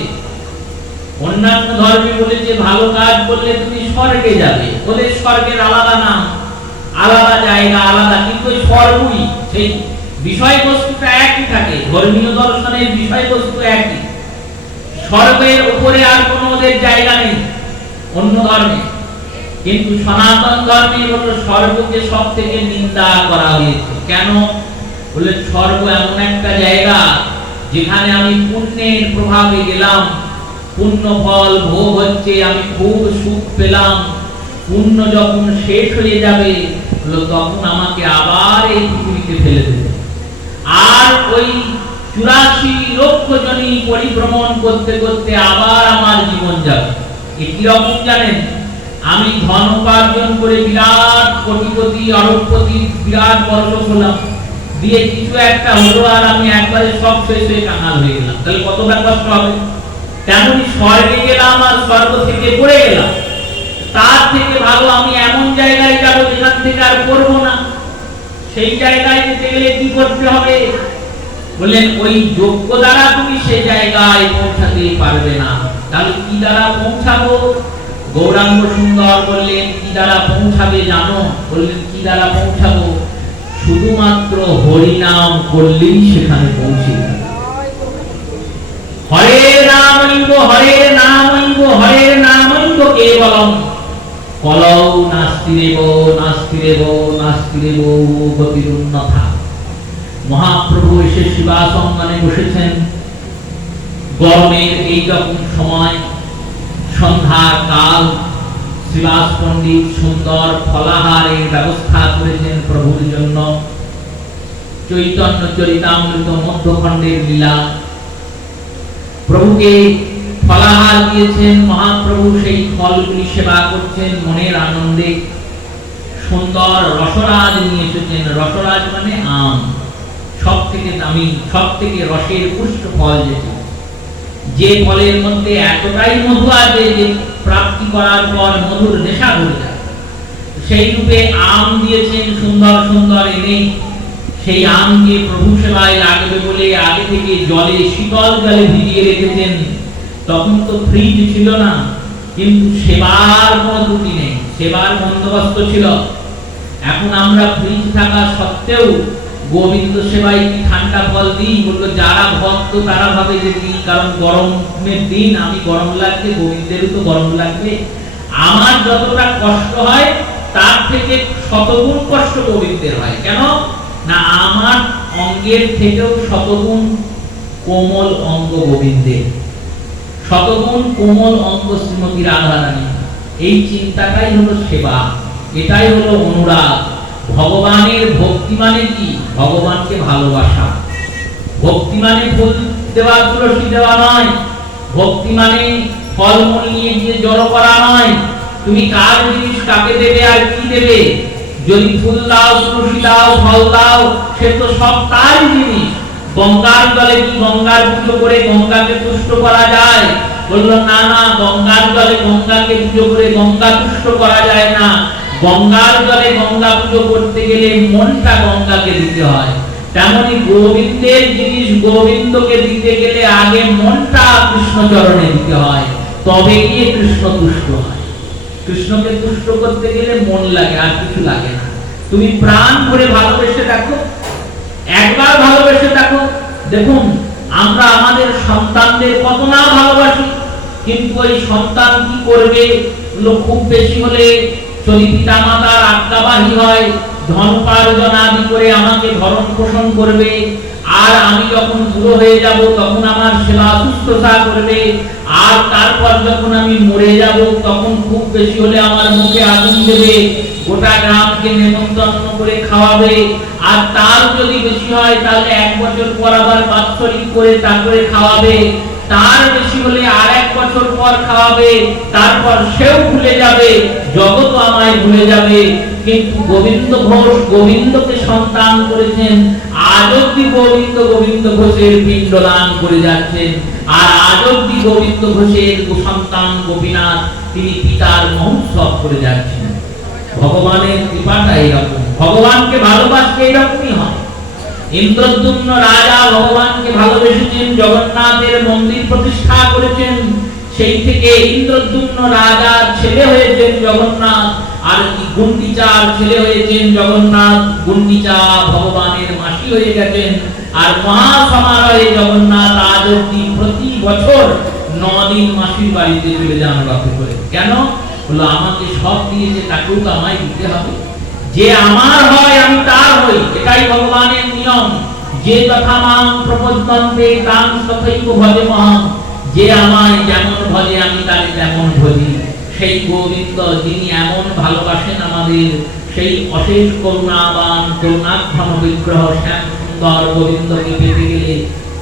অন্যান্য ধর্মে বলেছে ভালো কাজ করলে তুমি স্বর্গে যাবে, ওদের স্বর্গের আলাদা নাম, আলাদা জায়গা, আলাদা, কিন্তু স্বর্গই সেই বিষয়বস্তুটা একই থাকে। ধর্মীয় দর্শনের বিষয়বস্তু একই। স্বর্গের উপরে আর কোনো ওদের জায়গা নেই অন্য ধর্মে। কিন্তু সনাতন ধর্মে হলো স্বর্গকে সব থেকে নিন্দা করা হয়েছে। কেন? বলে স্বর্গ এমন একটা জায়গা যেখানে আমি পুণ্যের প্রভাবে গেলাম, পুণ্য ফল ভোগ হচ্ছে, আমি খুব সুখ পেলাম। পুণ্য যখন শেষ হয়ে যাবে তখন আমাকে আবার এই পৃথিবীতে ফেলে দেবে। আর ওই 84 লক্ষ জনি পরিভ্রমণ করতে করতে আবার আমার জীবন যাবে। কি রকম জানেন? আমি ধন উপার্জন করে বিরাট কোটিপতি অরবপতি বিরাট বড়লোক হলাম, দিয়ে কিছু একটা হলো আর আমি একবারে সব শেষ হয়ে কাঙাল হয়ে গেলাম, তাহলে কতটা কষ্ট হবে? তেমনি স্বর্গে গেলাম আর স্বর্গ থেকে পড়ে গেলাম, তার থেকে ভালো আমি এমন জায়গায় যাব যেখান থেকে আর পড়বো না। সেই জায়গায় যেতে গেলে কি করতে হবে? বললেন ওই যোগ্য দ্বারা তুমি সেই জায়গায় পৌঁছাতে পারবে না। তাহলে কি দ্বারা পৌঁছাবো? গৌরাঙ্গ সুন্দর বললেন কি দ্বারা পৌঁছাবে জানো? বললেন কি দ্বারা পৌঁছাবো? শুধুমাত্র হরিনাম করলেই সেখানে পৌঁছে যাবে। হরে নামৈব হরে নামৈব হরে নামৈব কেবলম কলৌ নাস্তিরেব নাস্তিরেব নাস্তিরেব গতিরুন্নথা। মহাপ্রভু এসে শিবাসনে বসেছেন। গরমের এই রকম সময়, সন্ধ্যার কাল, শ্রীবাস পণ্ডিত সুন্দর ফলাহারের ব্যবস্থা করেছেন প্রভুর জন্য। চৈতন্য চরিতামৃত মধ্যখণ্ডের লীলা, প্রভুকে ফলাহার দিয়েছেন। মহাপ্রভু সেই ফলগুলি সেবা করছেন মনের আনন্দে। সুন্দর রসরাজ নিয়ে এসেছেন। রসরাজ মানে আম, সব থেকে দামি, সব থেকে রসের পুষ্ট ফল, যেটা যে ফলের মধ্যে এতটাই মধু আছে যে প্রাপ্তি করার পর মধুর নেশা ধরে যায়, সেই রূপে আম দিয়েছেন সুন্দর সুন্দর এনে। সেই আমকে প্রভু সেবায় লাগবে বলে আগে থেকে জলে, শীতল জলে ভিজিয়ে রেখেছেন। তখন তো ফ্রিজ ছিল না, কিন্তু সেবার কোনো ত্রুটি নেই, সেবার বন্দোবস্ত ছিল। এখন আমরা ফ্রিজ থাকা সত্ত্বেও গোবিন্দ সেবায় কি ঠান্ডা ফল দিই? বললো যারা ভক্ত তারা ভাবে যে দিই, কারণ গরমের দিন আমি গরম লাগবে, গোবিন্দেরও তো গরম লাগবে। আমার যতটা কষ্ট হয় তার থেকে শতগুণ কষ্ট গোবিন্দের হয়। কেন না? আমার অঙ্গের থেকেও শতগুণ কোমল অঙ্গ গোবিন্দের, শতগুণ কোমল অঙ্গ শ্রীমতী রাধারানী। এই চিন্তাটাই হলো সেবা, এটাই হলো অনুরাগ। ভগবানের ভক্তি মানে কি? ভগবানকে ভালোবাসা। ভক্তি মানে ফুল দেওয়া, তুলসী দেওয়া নয়। ভক্তি মানে ফলমূল নিয়ে গিয়ে জড়ো করা নয়। তুমি কার জিনিস কাকে দেবে আর কি দেবে? যদি ফুল দাও, তুলসী দাও, ফল দাও, সে তো সব তারই জিনিস। গঙ্গার জলে কি গঙ্গার পুজো করে গঙ্গাকে তুষ্ট করা যায়? বললো না না, গঙ্গার জলে গঙ্গাকে পুজো করে গঙ্গা তুষ্ট করা যায় না। গঙ্গার জলে গঙ্গা পুজো করতে গেলে মনটা গঙ্গাকে দিতে হয়। তেমনি গোবিন্দের জিনিস গোবিন্দকে দিতে গেলে আগে মনটা কৃষ্ণ চরণে দিতে হয়, তবে গিয়ে কৃষ্ণ তুষ্ট হয়। কৃষ্ণকে তুষ্ট করতে গেলে মন লাগে, আর কিছু লাগে না। তুমি প্রাণ ভরে ভালোবেসে দেখো, একবার ভালোবেসে দেখো। দেখুন আমরা আমাদের সন্তানদের কত না ভালোবাসি, কিন্তু ওই সন্তান কি করবে? খুব বেশি হলে যদি পিতা মাতার আজ্ঞাবাহী হয়, ধন উপার্জন আদি করে আমাকে ভরণ পোষণ করবে, আর আর আমি যখন বুড়ো হয়ে যাব তখন আমার সেবা শুশ্রূষা করবে, আর তারপর যখন আমি মরে যাব তখন খুব বেশি হলে আমার মুখে আগুন দেবে, গোটা গ্রামকে নেমন্তন্ন করে খাওয়াবে, আর তার যদি বেশি হয় তাহলে 1 বছর পর আবার বাৎসরিক করে তারপরে খাওয়াবে, তার বেশি হলে আর 1 বছর পর খাওয়াবে, তারপর সেও ভুলে যাবে, জগৎ আমায় ভুলে যাবে। কিন্তু গোবিন্দ ঘোষ গোবিন্দকে সন্তান করেছেন, আজ অব্দি গোবিন্দ ঘোষের পিণ্ডদান করে যাচ্ছেন, আর আজ অব্দি গোবিন্দ ঘোষের সন্তান গোপীনাথ তিনি পিতার মহোৎসব করে যাচ্ছেন। ভগবানের কৃপাটা এরকম, ভগবানকে ভালোবাসতে এরকমই হয়। ইন্দ্রদ্যুম্ন রাজা ভগবানকে ভালোবেসেছেন, জগন্নাথের মন্দির প্রতিষ্ঠা করেছেন, সেই থেকে ইন্দ্রদ্যুম্ন রাজার ছেলে হয়েছেন জগন্নাথ, আর গুন্ডিচার ছেলে হয়েছেন জগন্নাথ। গুন্ডিচা ভগবানের মাসি হয়ে গেছেন, আর মহা সমারোহে জগন্নাথ আজ অব্দি প্রতি বছর 9 দিন মাসির বাড়িতে চলে যান রথে করে। কেন? বলো আমাকে সব দিয়েছে, তাকেও তো আমায় দিতে হবে। যে আমার হয় আমি তার হই, এটাই ভগবানের নিয়ম। যে তথা মাং প্রপদ্যন্তে তাং তথৈব ভজে মহং, যে আমায় যেমন ভজে আমি তাকে তেমন ভজি। সেই গোবিন্দ যিনি এমন ভালোবাসেন আমাদের, সেই অশেষ করুণাবান করুণাঘন বিগ্রহ শ্যাম সুন্দর গোবিন্দকে পেতে গেলে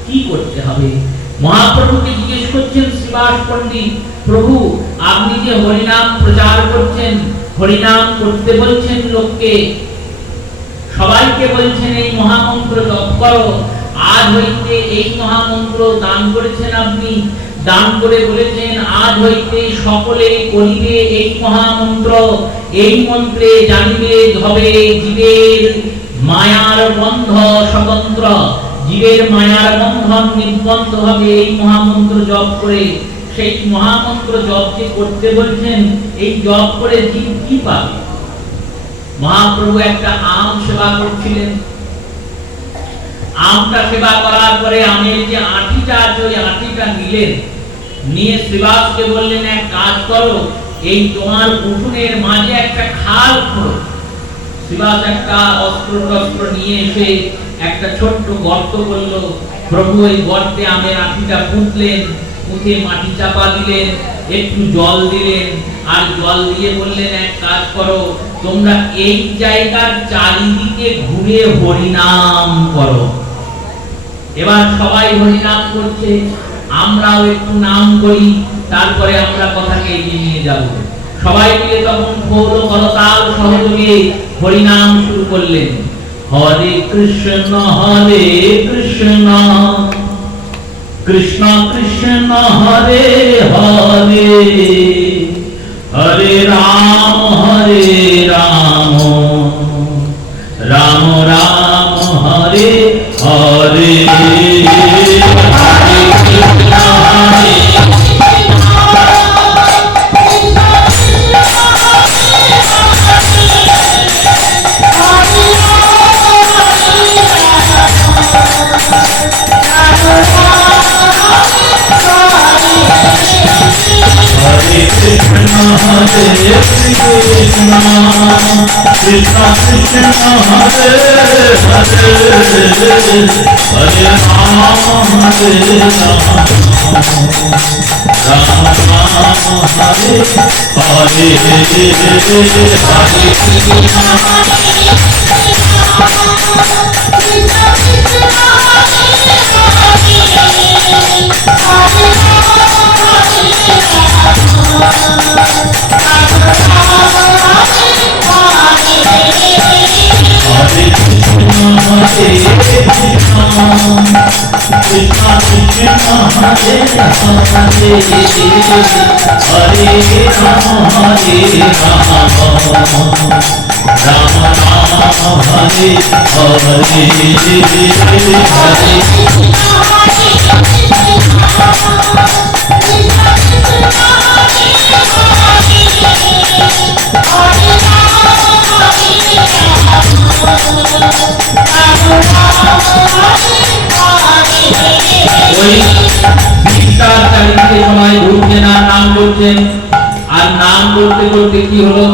কি করতে হবে? মহাপ্রভুকে জিজ্ঞেস করছেন শ্রীবাস পণ্ডিত, প্রভু আপনি যে হরিনাম প্রচার করছেন, হরিনাম করতে বলছেন লোককে, সবাইকে বলছেন এই মহামন্ত্র জপ করো, আজ হইতে এই মহামন্ত্র দান করেছেন আপনি, দান করে বলেছেন আজ হইতে সকলে করিবে এই মহামন্ত্র, এই মন্ত্রে জানিবে হবে জীবের মায়ার বন্ধ স্বতন্ত্র, জীবের মায়ার বন্ধন নিবন্ধ হবে এই মহামন্ত্র জপ করে। সেই মহামন্ত্র জপ যে করতে বলছেন, এই জপ করে জীব কি পাবে? মহাপ্রভু একটা আম সেবা করছিলেন, আমটা সেবা করার পরে আমের যে আঁটিটা আছে ওই আঁটিটা নিলেন, নিয়ে শ্রীবাসকে বললেন এক কাজ করো, এই তোমার উঠোনের মাঝে একটা খাল খোঁড়ো। শ্রীবাস একটা অস্ত্র নিয়ে এসে একটা ছোট্ট গর্ত করলো, প্রভু এই গর্তে আমের আঁটিটা পুঁতলেন, পুঁতে মাটি চাপা দিলেন, একটু জল দিলেন, আর জল দিয়ে বললেন এক কাজ করো, তোমরা এই জায়গার চারিদিকে ঘুরে হরিনাম করো। এবার সবাই হরিনাম করছে, আমরাও একটু নাম করি, তারপরে আমরা কথাকে এগিয়ে নিয়ে যাব। সবাই মিলে তখন গৌর করতাল সহযোগে হরিনাম শুরু করলেন। হরে কৃষ্ণ কৃষ্ণ কৃষ্ণ হরে হরে, হরে Ram Ram Ram Hare Hare. Krishna Krishna Hare Hare, Hare Rama Hare Rama, Rama Rama Hare Hare, Hare আর নাম করতে করতে কি হলো,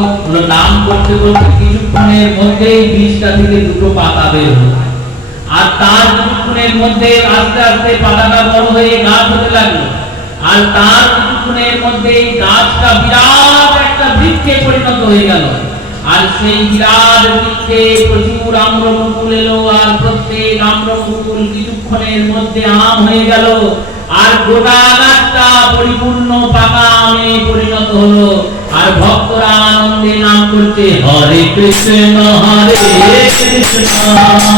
নাম করতে করতে কিছুক্ষণের মধ্যেই 20টা থেকে 2টো পাতা বের হলো। আর তার কিছুক্ষণের মধ্যে আস্তে আস্তে পাতাটা বড় হয়ে গাছ হতে লাগলো, আর তার কিছুক্ষণের মধ্যে গাছটা বিরাট একটা বৃক্ষে পরিণত হয়ে গেল। আর সেই বিরাট বৃক্ষে প্রচুর আম্রমুকুল এলো, আর প্রত্যেক আম্রমুকুল কিছুক্ষণের মধ্যে আম হয়ে গেল, আর গোটা গাছটা পরিপূর্ণ পাকা আমে পরিণত হলো। আর ভক্তরা আনন্দে নাম করতে হরে কৃষ্ণ হরে কৃষ্ণ হরে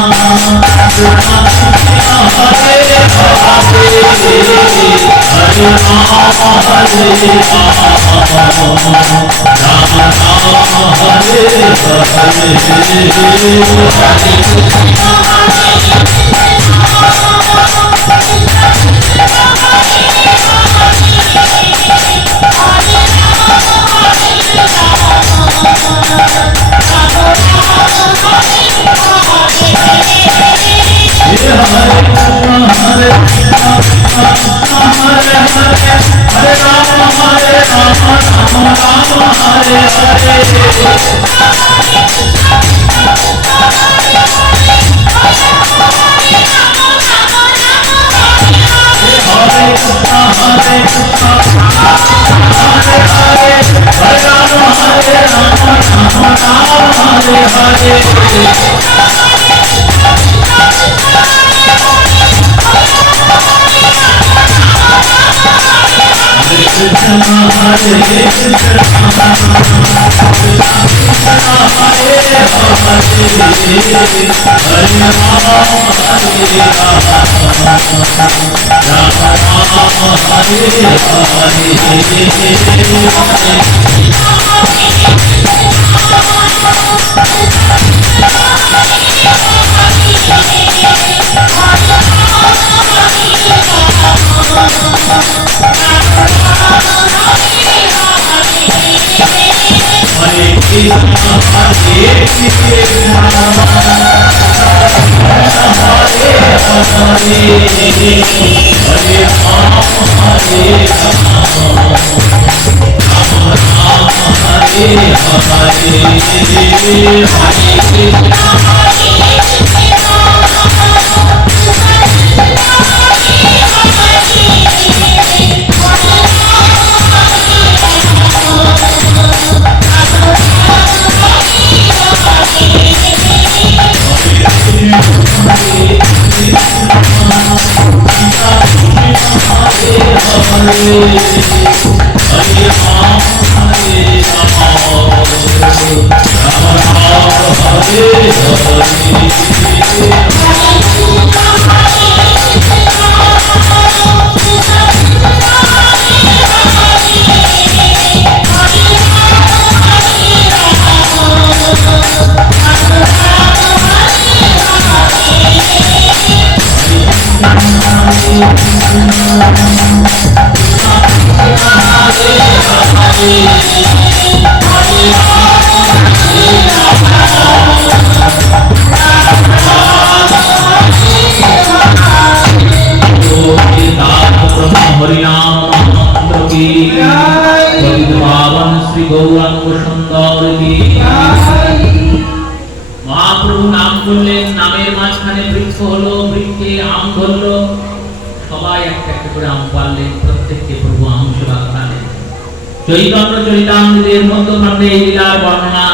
চৈতন্য চরিতামৃতের মধ্যে এই লীলার বর্ণনা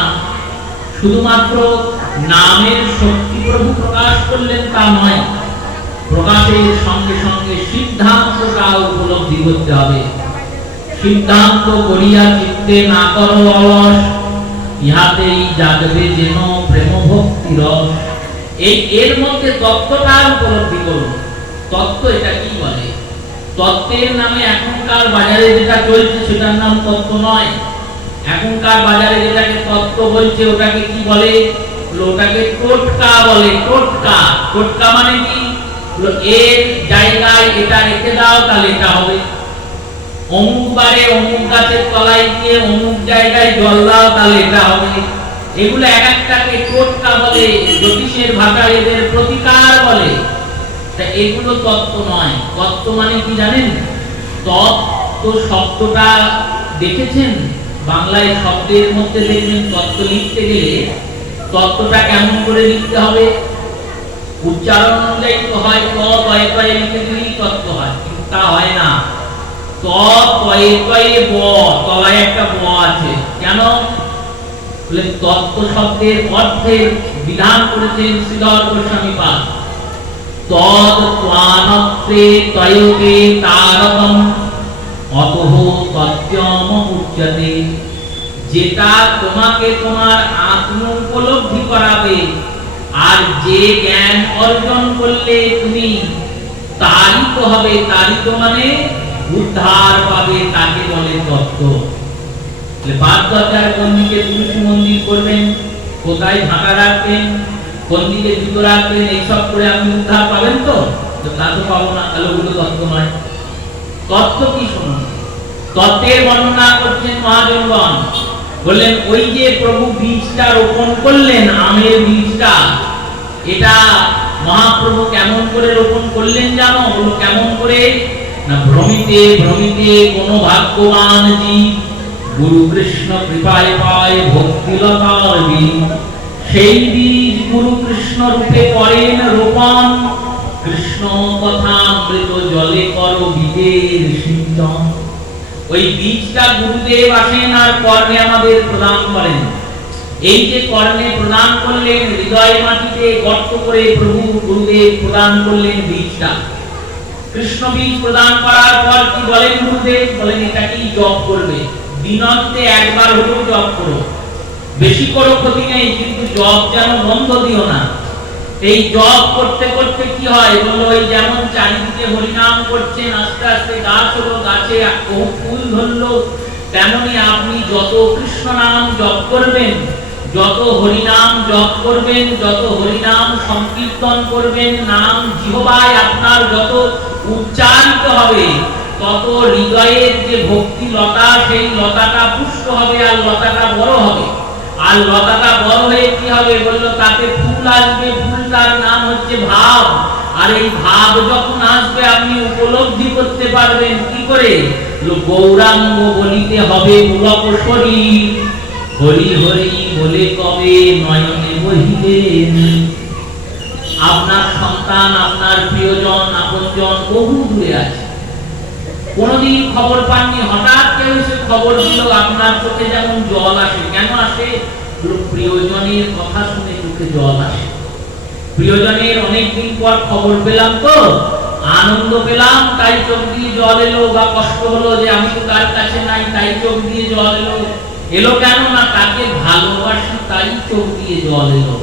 শুধুমাত্র নামের শক্তি প্রভু প্রকাশ করলেন তা নয়, প্রকাশের সঙ্গে সঙ্গে সিদ্ধান্তটা উপলব্ধি করতে হবে। সিদ্ধান্ত করিয়া চিত্তে না করো অলস, ইহাতেই জাগবে যেন প্রেম ভক্তি রস। এর মধ্যে তত্ত্বটা উপলব্ধি করুন। তত্ত্ব এটা কি বলে? তত্ত্বের নামে এখনকার বাজারে যেটা চলছে সেটার নাম তত্ত্ব নয়। এখনকার বাজারে যেটাকে তত্ত্ব বলছে ওটাকে কি বলে? ওটাকে টোটকা বলে। টোটকা, টোটকা মানে কি? এর জায়গায় এটা রেখে দাও তাহলে এটা হবে, অমুক বারে অমুক গাছের তলায় গিয়ে অমুক জায়গায় জল দাও তাহলে এটা হবে। এগুলো এক একটাকে টোটকা বলে, জ্যোতিষের ভাষায় এদের প্রতিকার বলে। তা এগুলো তত্ত্ব নয়। তত্ত্ব মানে কি জানেন? তত্ত্ব শব্দটা দেখেছেন বাংলায় শব্দের মধ্যে দেখবেন তত্ত্ব লিখতে গেলে তত্ত্বটা কেমন করে লিখতে হবে? উচ্চারণ অনুযায়ী তো হয় ত তয়ে তয়ে লিখে দিলেই তত্ত্ব হয়, কিন্তু তা হয় না। ত তয়ে তয়ে ব, তলায় একটা ব আছে। কেন? বলে তত্ত্ব শব্দের অর্থের বিধান করেছেন শ্রীধর গোস্বামী পাদ। তদ ত্বানত্রে তয়তে তারকম অতঃ তত্ত্বম উচ্যতে। যেটা তোমাকে তোমার আত্ম উপলব্ধি করাবে, আর যে জ্ঞান অর্জন করলে তুমি তারিত হবে, তারিত মানে উদ্ধার পাবে, তাকে বলে তত্ত্ব। বাগবাজার কোন দিকে তুলসী মন্দির করবেন, কোথায় ঢাকা রাখবেন, কোন দিকে জুতো রাখবেন, এইসব করে আপনি উদ্ধার পাবেন তো? তা তো পাবো না, তাহলে ওগুলো তত্ত্ব নয়। তত্ত্ব কি শুনুন, তত্ত্বের বর্ণনা করছেন মহাজনগণ। বললেন ওই যে প্রভু বীজটা রোপণ করলেন, আমের বীজটা, এটা মহাপ্রভু কেমন করে রোপণ করলেন জানো? বলো কেমন করে? না ভ্রমিতে ভ্রমিতে কোন ভাগ্যবান জীব গুরু কৃষ্ণ কৃপায় পায় ভক্তিলতার বীজ। সেই বীজ গুরু কৃষ্ণ রূপে করেন রোপণ, কৃষ্ণ কথা অমৃত জলে কর বীজের সিঞ্চন। ওই বীজটা গুরুদেব আসেন আর কর্ণে আমাদের প্রদান করেন। এই যে কর্ণে প্রদান করলেন, হৃদয় মাটিতে গর্ত করে প্রভু গুরুদেব প্রদান করলেন বীজটা। কৃষ্ণ বীজ প্রদান করার পর কি বলেন গুরুদেব? বলেন এটাকেই জপ করবে, দিনন্তে একবার হলেও জপ করো, বেশি করো ক্ষতি নেই, কিন্তু জপ যেন বন্ধ দিও না। এই জপ করতে করতে কি হয় বললো, ওই যেমন চারিদিকে হরিনাম করছেন, আস্তে আস্তে গাছ হলো, গাছে ফুল ধরলো, তেমনি আপনি যত কৃষ্ণ নাম জপ করবেন, যত হরিনাম জপ করবেন, যত হরিনাম সংকীর্তন করবেন, নাম জিহ্বায় আপনার যত উচ্চারিত হবে, তত হৃদয়ের যে ভক্তি লতা, সেই লতাটা পুষ্ট হবে আর লতাটা বড় হবে। আর লতাটা বড় হয়ে কি হবে বললো, তাতে ফুল আসবে, ফুলটার নাম হচ্ছে ভাব। আর এই ভাব যখন আসবে আপনি উপলব্ধি করতে পারবেন কি করে? গৌরাঙ্গ বলিতে হবে পুলক শরীর, হরি হরি বলে কবে নয়নে বহিবে। আপনার সন্তান, আপনার প্রিয়জন, আপনজন বহু দূরে আছে, কোনদিন খবর পাননি, হঠাৎ কেউ এসে খবর দিল, আপনার চোখে যেমন জল আসে। কেন আসে? প্রিয়জনের কথা শুনে চোখে জল আসে। প্রিয়জনের অনেকদিন পর খবর পেলাম তো, আনন্দ পেলাম, তাই চোখ দিয়ে জল এলো, বা কষ্ট হলো যে আমি তো তার কাছে নাই, তাই চোখ দিয়ে জল এলো। এলো কেন? না তাকে ভালোবাসি, তাই চোখ দিয়ে জল এলো।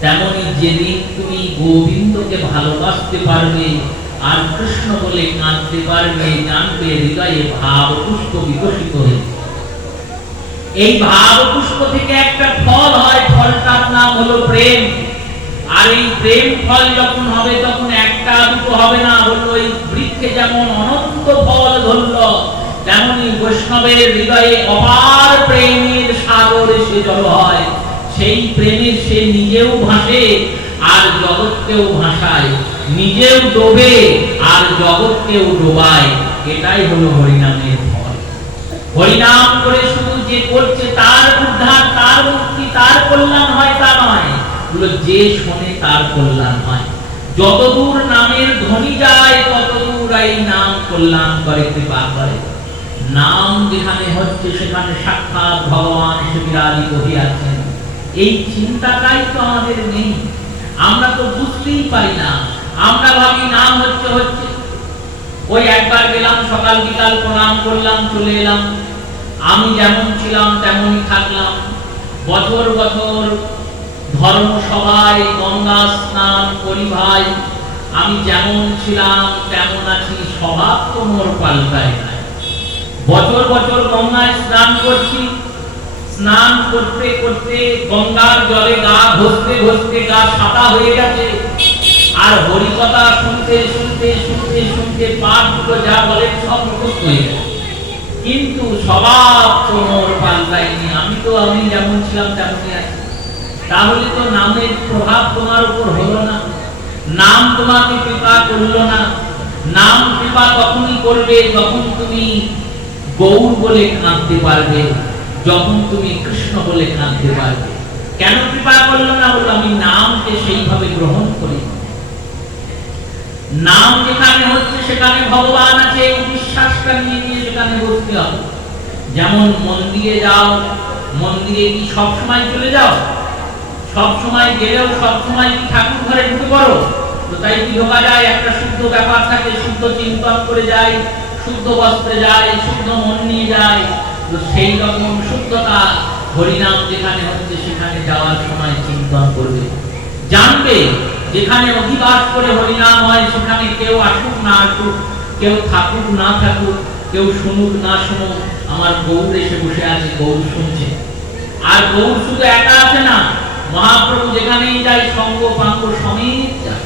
তেমনি যেদিন তুমি গোবিন্দকে ভালোবাসতে পারবে আর কৃষ্ণ বলে কাঁদতে পারবে, জানবে হৃদয়ে ভাব পুষ্প বিকশিত হয়েছে। এই ভাব পুষ্প থেকে একটা ফল হয়, ফলটার নাম হলো প্রেম। আর এই প্রেম ফল যখন হবে, তখন একটা দুটো হবে না, হলো এই বৃক্ষে যেমন অনন্ত ফল ধরল, তেমনি বৈষ্ণবের হৃদয়ে অপার প্রেমের সাগর এসে জল হয়। সেই প্রেমে সে নিজেও ভাসে আর জগৎকেও ভাসায়, নিজেও ডোবে আর জগৎকেও ডোবায়। এটাই হলো হরিনামের ফল। হরিনাম করে শুধু যে করছে তার উদ্ধার, তার মুক্তি, তার কল্যাণ হয় তা নয়, যে শোনে তার কল্যাণ হয়। যতদূর নামের ধ্বনি যায়, ততদূর এই নাম কল্যাণ করে, কৃপা করে। নাম যেখানে হচ্ছে সেখানে সাক্ষাৎ ভগবান এসে বিরাজিত হইয়াছেন। এই চিন্তাটাই তো আমাদের নেই, আমরা তো বুঝতেই পারি না। আমরা ভাবি নাম হচ্ছে হচ্ছে, ওই একবার গেলাম, সকাল বিকাল প্রণাম করলাম, চলে এলাম, আমি যেমন ছিলাম তেমনই থাকলাম। বছর বছর ধর্মসভায় গঙ্গা স্নান করি ভাই, আমি যেমন ছিলাম তেমন আছি, স্বভাব তো মোর পাল্টায় নাই। বছর বছর গঙ্গায় স্নান করছি, স্নান করতে করতে গঙ্গার জলে গা ঘষতে ঘষতে গা সাদা হয়ে গেছে, আর হরি কথা শুনতে শুনতে শুনতে শুনতে পাঠ দুটো যা বলে সব মুখস্থ হয়ে গেছে, কিন্তু স্বভাব তো মোর পাল্টায়নি, আমি যেমন ছিলাম তেমনই আছি। তাহলে তো নামের প্রভাব তোমার উপর হলো না, নাম তোমাকে কৃপা করলো না। নাম কৃপা তখনই করবে যখন তুমি গৌর বলে কাঁদতে পারবে, যখন তুমি কৃষ্ণ বলে কাঁদতে পারবে। কেন কৃপা করলো না? বললো আমি নামকে সেইভাবে গ্রহণ করি। নাম যেখানে হচ্ছে সেখানে ভগবান আছে এই বিশ্বাসটা নিয়ে নিয়ে সেখানে বসতে হবে। যেমন মন্দিরে যাও, মন্দিরে কি সব সময় চলে যাও? সব সময় গেলেও সব সময় কি ঠাকুর ঘরে ঢুকে পড়ো? তো তাই কি ঢোকা যায়? একটা শুদ্ধ ব্যাপার থাকে, শুদ্ধ চিন্তন করে যায়, শুদ্ধ বস্ত্রে যায়, শুদ্ধ মন নিয়ে যায়। তো সেই রকম শুদ্ধতা হরিনাম যেখানে হচ্ছে সেখানে যাওয়ার সময় চিন্তন করবে, জানবে যেখানে অধিবাস করে হরিনাম হয় সেখানে কেউ আসুক না আসুক, কেউ থাকুক না থাকুক, কেউ শুনুক না শুনুক, আমার গৌর এসে বসে আছে, গৌর শুনছে। আর গৌর শুধু একা আছে না, মহাপ্রভু যেখানেই যায় সঙ্গ পাঙ্গ সমেত যায়।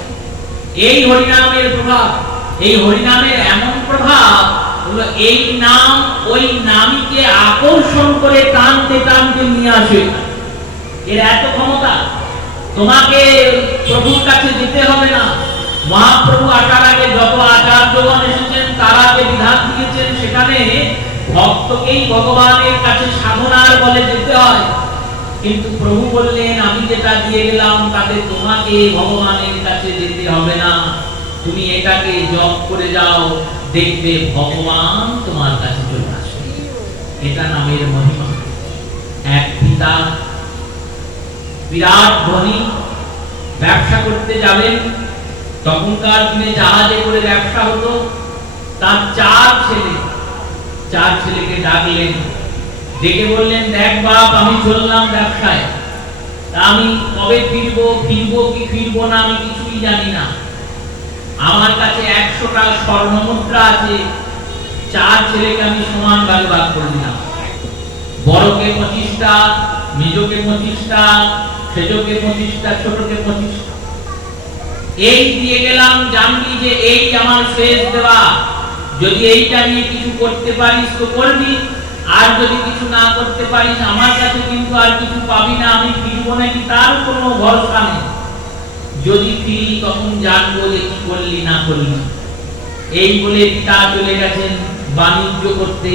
এই হরিনামের প্রভাব, এই হরিনামের এমন প্রভাব হলো এই নাম ওই নামীকে আকর্ষণ করে টানতে টানতে নিয়ে আসে। এর এত ক্ষমতা। তোমাকে প্রভুর কাছে যেতে হবে না। মহাপ্রভু আসার আগে যত আচার্যগণ এসেছেন তারা যে বিধান দিয়েছেন সেখানে ভক্তকেই ভগবানের কাছে সাধনার বলে যেতে হয়। কিন্তু প্রভু বললেন আমি যেটা দিয়ে গেলাম তাতে তোমাকে ভগবানের কাছে যেতে হবে না, তুমি এটাকে জপ করে যাও, দেখবে ভগবান তোমার কাছে চলে আসবে। এটা নামের মহিমা। এক পিতা বিরাট ধনী, ব্যবসা করতে যাবেন। তখনকার দিনে জাহাজে করে ব্যবসা হতো। তার চার ছেলেকে ডাকলেন, ডেকে বললেন দেখ বাপ আমি চললাম ব্যবসায়, আমি কবে ফিরবো কি ফিরবো না আমি কিছুই জানি না। আমার কাছে 100টা স্বর্ণ মুদ্রা আছে, 4 ছেলেকে আমি সমান ভাগে ভাগ করে দিলাম। বড়কে 25টা, মেজোকে 25টা, সেজোকে 25টা, ছোটকে 25টা। এই দিয়ে গেলাম, জানবি যে এই আমার শেষ দেওয়া। যদি এইটা নিয়ে কিছু করতে পারিস তো করবি, আর যদি কিছু না করতে পারিস আমার কাছে কিন্তু আর কিছু পাবি না। আমি ফিরবো নাকি তার কোনো ভরসা নেই। যদি ফিরি তখন জানবো যে কি করলি না করলি। এই বলে পিতা চলে গেছেন বাণিজ্য করতে।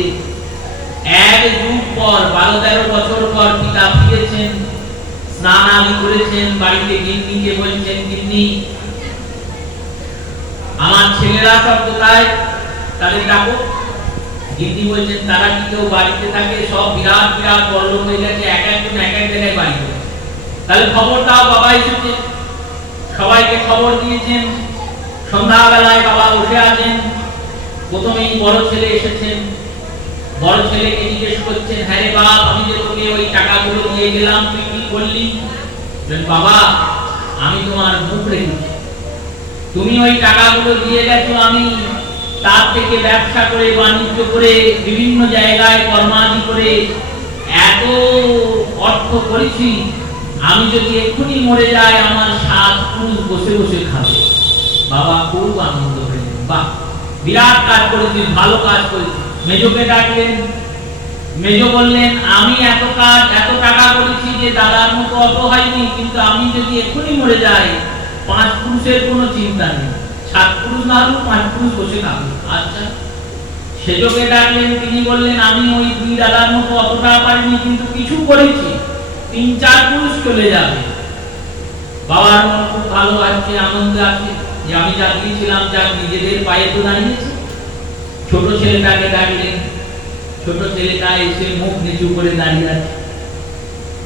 এক যুগ পর 12-13 বছর পর পিতা ফিরেছেন, স্নান আদি করেছেন, বাড়িতে গিন্নিকে বলছেন গিন্নি আমার ছেলেরা সব কোথায়, তাদের ডাকো। গিন্নি বলছেন তারা কি কেউ বাড়িতে থাকে? সব বিরাট বিরাট বড়লোক হয়ে গেছে, এক একজন এক এক জায়গায় বাড়ি করে। তাহলে খবর দাও বাবা এসেছে। সবাইকে খবর দিয়েছেন। সন্ধ্যাবেলায় বাবা বসে আছেন। প্রথমেই বড় ছেলে এসেছেন। বড় ছেলেকে জিজ্ঞেস করছেন হ্যাঁ রে বাপ আমি যে তোকে ওই টাকাগুলো দিয়ে গেলাম তুই কি করলি? বাবা আমি তোমার মুখ রেখেছি, তুমি ওই টাকাগুলো দিয়ে গেছো, আমি তার থেকে ব্যবসা করে বাণিজ্য করে বিভিন্ন জায়গায় কর্মাদি করে এত অর্থ করেছি, আমি যদি এক্ষুনি মরে যাই আমার 7 পুরুষ বসে বসে খাবে। বাবা খুব আনন্দ পেলেন, বাহ বিরাট কাজ করেছিস, ভালো কাজ করেছিস। মেজোকে ডাকলেন। মেজো বললেন আমি এত টাকা করেছি যে দাদার মতো অত হয়নি, কিন্তু আমি যদি এক্ষুনি মরে যাই 5 পুরুষের কোনো চিন্তা নেই, 7 পুরুষ না হলেও 5 পুরুষ বসে খাবে। আচ্ছা। সেজোকে ডাকলেন। তিনি বললেন আমি ওই 2 দাদার মতো অতটা পারিনি, কিন্তু কিছু করেছি, 3-4 পুরুষ চলে যাবে। বাবার মন খুব ভালো আছে, আনন্দ আছে যে আমি যা দিয়েছিলাম যা নিজেদের পায়ে তো দাঁড়িয়েছে। ছোট ছেলেটাকে ডাকলেন। ছোট ছেলেটা এসে মুখ নিচু করে দাঁড়িয়ে আছে।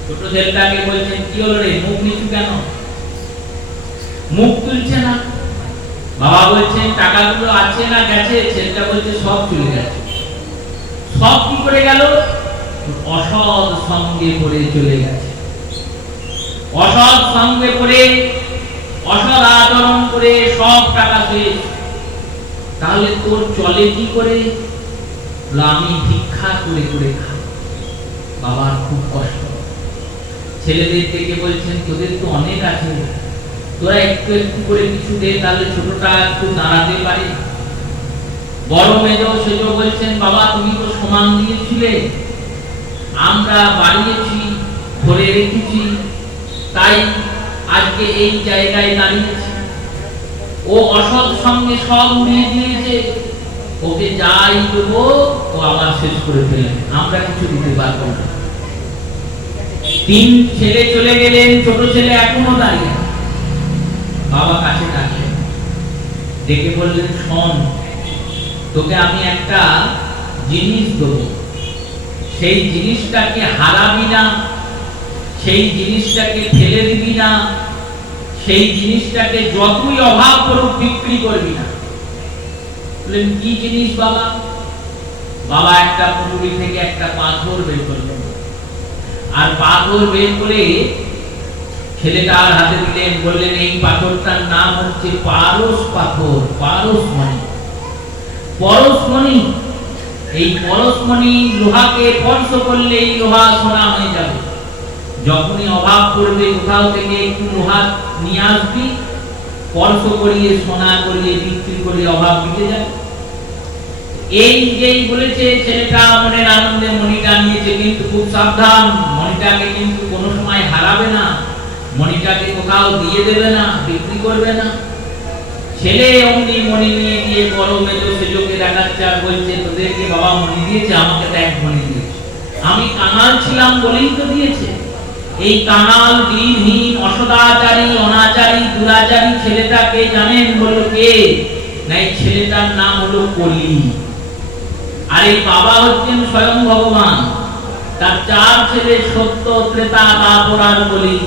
ছোট ছেলেটাকে বলছেন কি হলো রে, মুখ নিচু কেন? মুখ তুলছে না। বাবা বলছেন টাকাগুলো আছে না গেছে? ছেলেটা বলছে সব চলে গেছে। সব কি করে গেল? অসৎ সঙ্গে পড়ে চলে গেছে। অসৎ সঙ্গে পড়ে অসৎ আচরণ করে সব টাকা শেষ। তাহলে তোর চলে কি করে? আমি ভিক্ষা করে করে খাই। বাবার খুব কষ্ট। ছেলেদের থেকে বলছেন তোদের তো অনেক আছে, তোরা একটু একটু করে কিছু দে, তাহলে ছোটটা একটু দাঁড়াতে পারে। বড় মেজো সেজো বলছেন বাবা তুমি তো সমান দিয়েছিলে, আমরা বাড়িয়েছি, ধরে রেখেছি, তাই আজকে এই জায়গায় দাঁড়িয়েছি। ও অসৎ সঙ্গে সব উড়িয়ে দিয়েছে, ওকে যাই দেবো ও আবার শেষ করে ফেলেন, আমরা কিছু দিতে পারবো না। 3 ছেলে চলে গেলেন, ছোট ছেলে এখনো দাঁড়িয়ে। বাবা কাছে ডাকলেন, ডেকে বললেন, শোন, তোকে আমি একটা জিনিস দেবো, সেই জিনিসটাকে হারাবি না, সেই জিনিসটাকে ফেলে দিবি না, সেই জিনিসটাকে যতই অভাব করুক বিক্রি করবি না। বললেন, কি জিনিস বাবা? বাবা একটা পুকুরি থেকে একটা পাথর বের করলেন, আর পাথর বের করে ছেলেটার হাতে দিলেন। বললেন, এই পাথরটার নাম হচ্ছে পারস পাথর, পারসমণি। পরশমণি, এই পরশমণি লোহাকে স্পর্শ করলে এই লোহা সোনা হয়ে যাবে। যখনই অভাব পড়বে কোথাও থেকে একটু লোহা নিয়ে আসবি, স্পর্শ করিয়ে সোনা করিয়ে বিক্রি করে অভাব মিটে যাবে। এই যেই বলেছে, ছেলেটা মনের আনন্দে মণিটা নিয়েছে, কিন্তু খুব সাবধান, মণিটাকে কিন্তু কোনো সময় হারাবে না, মণিটাকে কোথাও দিয়ে দেবে না, বিক্রি করবে না। ছেলে অমনি মণি নিয়ে গিয়ে বড় মেজো সেজোকে দেখাচ্ছে আর বলছে, তোদেরকে বাবা মণি দিয়েছে, আমাকে তো এক মণি দিয়েছে, আমি কাঙাল ছিলাম বলেই তো দিয়েছে। এই কাঙাল, দিনহীন, অসদাচারী, অনাচারী, দুরাচারী ছেলেটাকে জানেন? বলল, কে? না, এই ছেলেটার নাম হলো কলি। আর এই বাবা হচ্ছেন স্বয়ং ভগবান। তার চার ছেলে, সত্য, ত্রেতা, দ্বাপর আর কলি।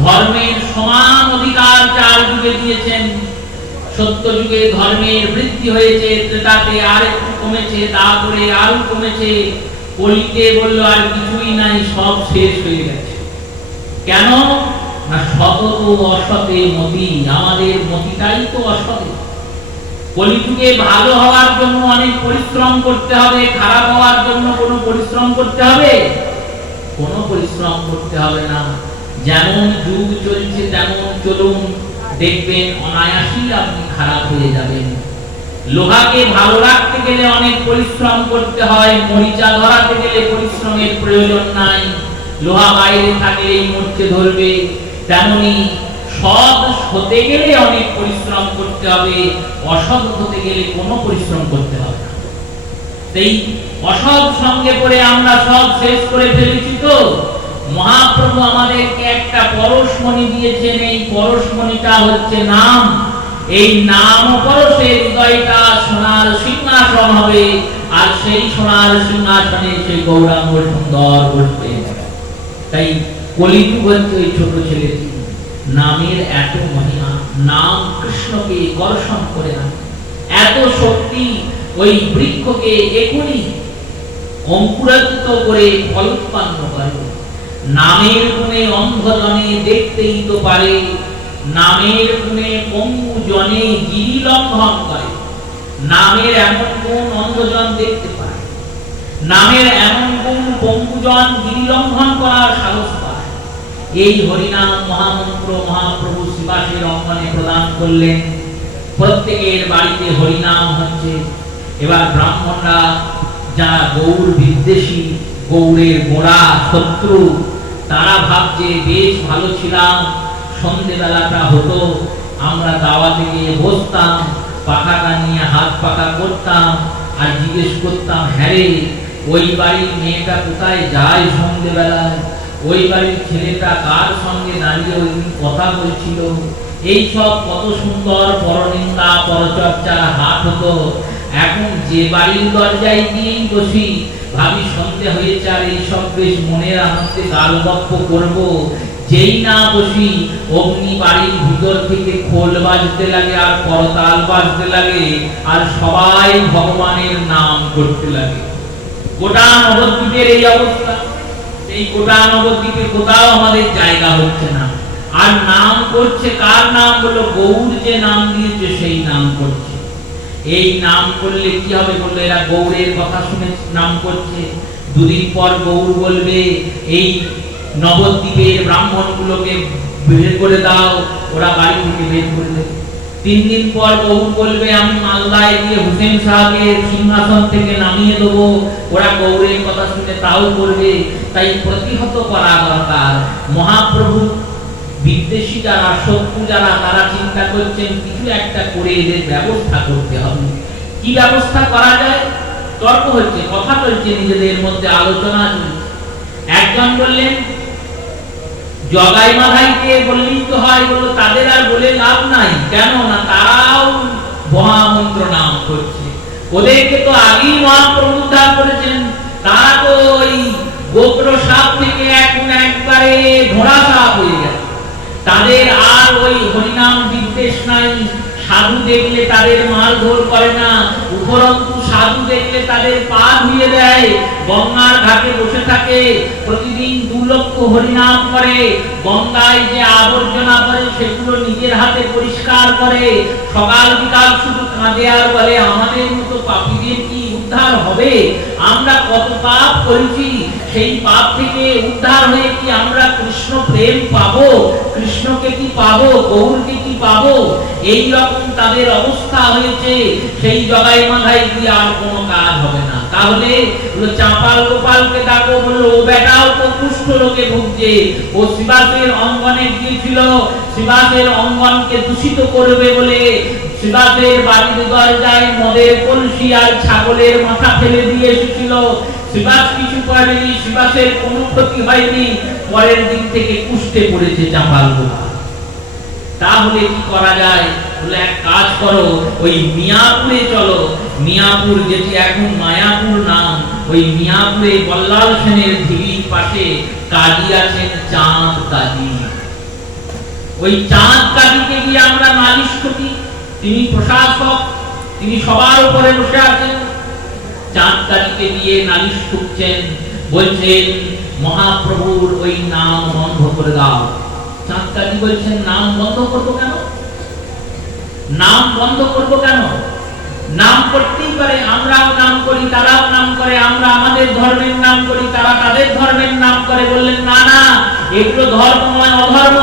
ধর্মের সমান অধিকার চার যুগে দিয়েছেন। সত্য যুগে ধর্মের বৃদ্ধি হয়েছে, ত্রেতাতে আর একটু কমেছে, তারপরে আরো কমেছে, কলিতে বলল আর কিছুই নাই, সব শেষ হয়ে গেছে। কেন? না, সতত অসতে মতি, আমাদের মতিটাই তো অসতে। কলিযুগে ভালো হওয়ার জন্য অনেক পরিশ্রম করতে হবে, খারাপ হওয়ার জন্য কোনো পরিশ্রম করতে হবে? কোনো পরিশ্রম করতে হবে না। যেমন যুগ চলছে তেমন চলুন, দেখবেন অনায়াসেই আপনি খারাপ হয়ে যাবেন। লোহাকে ভালো রাখতে গেলে অনেক পরিশ্রম করতে হয়, মরিচা ধরাতে গেলে পরিশ্রমের প্রয়োজন নাই, লোহা বাইরে থাকলেই মরচে ধরবে। তেমনি সৎ হতে গেলে অনেক পরিশ্রম করতে হবে, অসৎ হতে গেলে কোনো পরিশ্রম করতে হবে না। এই অসৎ সঙ্গে পড়ে আমরা সব শেষ করে ফেলেছি। তো মহাপ্রভু আমাদেরকে একটা পরশমণি দিয়েছেন, এই পরশমণিটা হচ্ছে নাম। এই নাম পরশে হৃদয়টা সোনার সিংহাসন হবে, আর সেই সোনার সিংহাসনে সেই গৌরাঙ্গ সুন্দর বসবে। তাই কলিযুগ হচ্ছে ওই ছোট ছেলেটি, নামের এত মহিমা, নাম কৃষ্ণকে কর্ষণ করে আনে, এত শক্তি ওই বৃক্ষকে এখনই অঙ্কুরায়িত করে ফল উৎপন্ন করে। নামের গুণে অন্ধজনে দেখতেই তো পারে, নামের গুণে পঙ্গু জনে গিরি লঙ্ঘন করে। নামের এমন গুণ অন্ধজন দেখতে পায়, নামের এমন গুণ পঙ্গুজন গিরি লঙ্ঘন করার সাহস পায়। এই হরিনাম মহামন্ত্র মহাপ্রভু শিবাসের অঙ্গনে প্রদান করলেন। প্রত্যেকের বাড়িতে হরিনাম হচ্ছে। এবার ব্রাহ্মণরা যারা গৌর বিদ্বেষী, গৌরের গোড়া শত্রু, তারা ভাবছে বেশ ভালো ছিলাম, সন্ধ্যেবেলাটা হতো, আমরা দাওয়াতে গিয়ে বসতাম, পাখাটা নিয়ে হাত পাখা করতাম, আর জিজ্ঞেস করতাম, হ্যাঁ রে, ওই বাড়ির মেয়েটা কোথায় যায় সন্ধ্যেবেলায়, ওই বাড়ির ছেলেটা কার সঙ্গে দাঁড়িয়ে ওই কথা বলছিল। এই সব কত সুন্দর পরনিন্দা পরচর্চার হাট হতো। এখন যে বাড়ির দরজায় দিয়েই বসি, ভাবি সন্ধ্যে হয়েছে আর এই সব বেশ মনের আনন্দে গাল গপ্প করবো, যেই না বসি অগ্নি বাড়ির ভিতর থেকে খোল বাজতে লাগে আর করতাল বাজতে লাগে, আর সবাই ভগবানের নাম করতে লাগে। গোটা নবদ্বীপের এই অবস্থা। এই গোটা নবদ্বীপে কোথাও আমাদের জায়গা হচ্ছে না। আর নাম করছে কার নাম? বললো গৌর যে নাম দিয়েছে সেই নাম করছে। এই নাম করলে কি হবে? বললো এরা গৌরের কথা শুনে নাম করছে। দুদিন পর গৌর বলবে এই নবদ্বীপের ব্রাহ্মণগুলোকে বের করে দাও, ওরা বাড়ি থেকে বের করলে। 3 দিন পর গৌর বলবে আমি মালদায় গিয়ে হুসেন শাহকে সিংহাসন থেকে নামিয়ে দেবো, ওরা গৌরের কথা শুনে তাও করবে। তাই প্রতিহত করা দরকার। মহাপ্রভু বিদ্বেষী যারা, শত্রু যারা, তারা চিন্তা করছেন কিছু একটা করে এদের ব্যবস্থা করতে হবে। কি ব্যবস্থা করা যায়? তর্ক হচ্ছে, কথা চলছে, নিজেদের মধ্যে আলোচনা চলছে। একজন বললেন জগাই মাধাইকে বললেই তো হয়। বললো তাদের আর বলে লাভ নাই। কেন না? তারাও মহামন্ত্র নাম করছে। ওদেরকে তো আগেই মহাপ্রভু উদ্ধার করেছেন, তারা তো ওই গোপ্র সাপ থেকে এখন একবারে ঘোড়া সাপ হয়ে গেছে। তাদের আর ওই হরিনাম বিদ্বেষ নাই। সাধু দেখলে তাদের মারধর করে না, উপরন্তু সাধু দেখলে তাদের পা ধুয়ে দেয়। গঙ্গার ঘাটে বসে থাকে, প্রতিদিন 2 লক্ষ হরিনাম করে। গঙ্গায় যে আবর্জনা করে সেগুলো নিজের হাতে পরিষ্কার করে। সকাল বিকাল শুধু কাঁদে আর বলে, আমাদের মতো পাপীদের কি উদ্ধার হবে? আমরা কত পাপ করেছি, সেই পাপ থেকে উদ্ধার হয়ে কি আমরা কৃষ্ণ প্রেম পাবো? কৃষ্ণকে কি পাবো? গৌরকে কি পাবো? এই রকম তাদের অবস্থা হয়েছে। সেই জগাই মাথায় দিয়ে আর কোনো কাজ হবে না। তাহলে চাঁপাল গোপালকে ডাকো, বললো ও বেটাও তো কুষ্ঠ রোগে ভুগছে, ও শিবাসের অঙ্গনে গিয়েছিল, শিবাসের অঙ্গনকে দূষিত করবে বলে শিবাসের বাড়ির দরজায় মদের কলসি আর ছাগলের মাথা ফেলে দিয়ে এসেছিল। শিবাস কিছু করেনি, শিবাসের কোনো ক্ষতি হয়নি। পরের দিন থেকে কুষ্ঠে পড়েছে চাঁপাল গোপাল। তাহলে কি করা যায়? বলে এক কাজ করো, ওই মিয়াপুরে চলো। মিয়াপুর যেটি এখন মায়াপুর নাম, ওই মিয়াপুরে বল্লাল সেনের ঢিবির পাশে কাজী আছেন চাঁদ কাজী। ওই চাঁদ কাজীকে গিয়ে আমরা নালিশ করি। তিনি প্রশাসক, তিনি সবার উপরে বসে আছেন। চাঁদ কাজীকে দিয়ে নালিশ করছেন, বলছেন মহাপ্রভুর ওই নাম বন্ধ করে দাও। চাঁদ কাজী বলছেন, নাম বন্ধ করবো কেন? নাম বন্ধ করবো কেন? নাম করতেই পারে, আমরাও নাম করি, তারাও নাম করে। আমরা আমাদের ধর্মের নাম করি, তারা তাদের ধর্মের নাম করে। বললেন না না, এগুলো ধর্ম নয়, অধর্ম।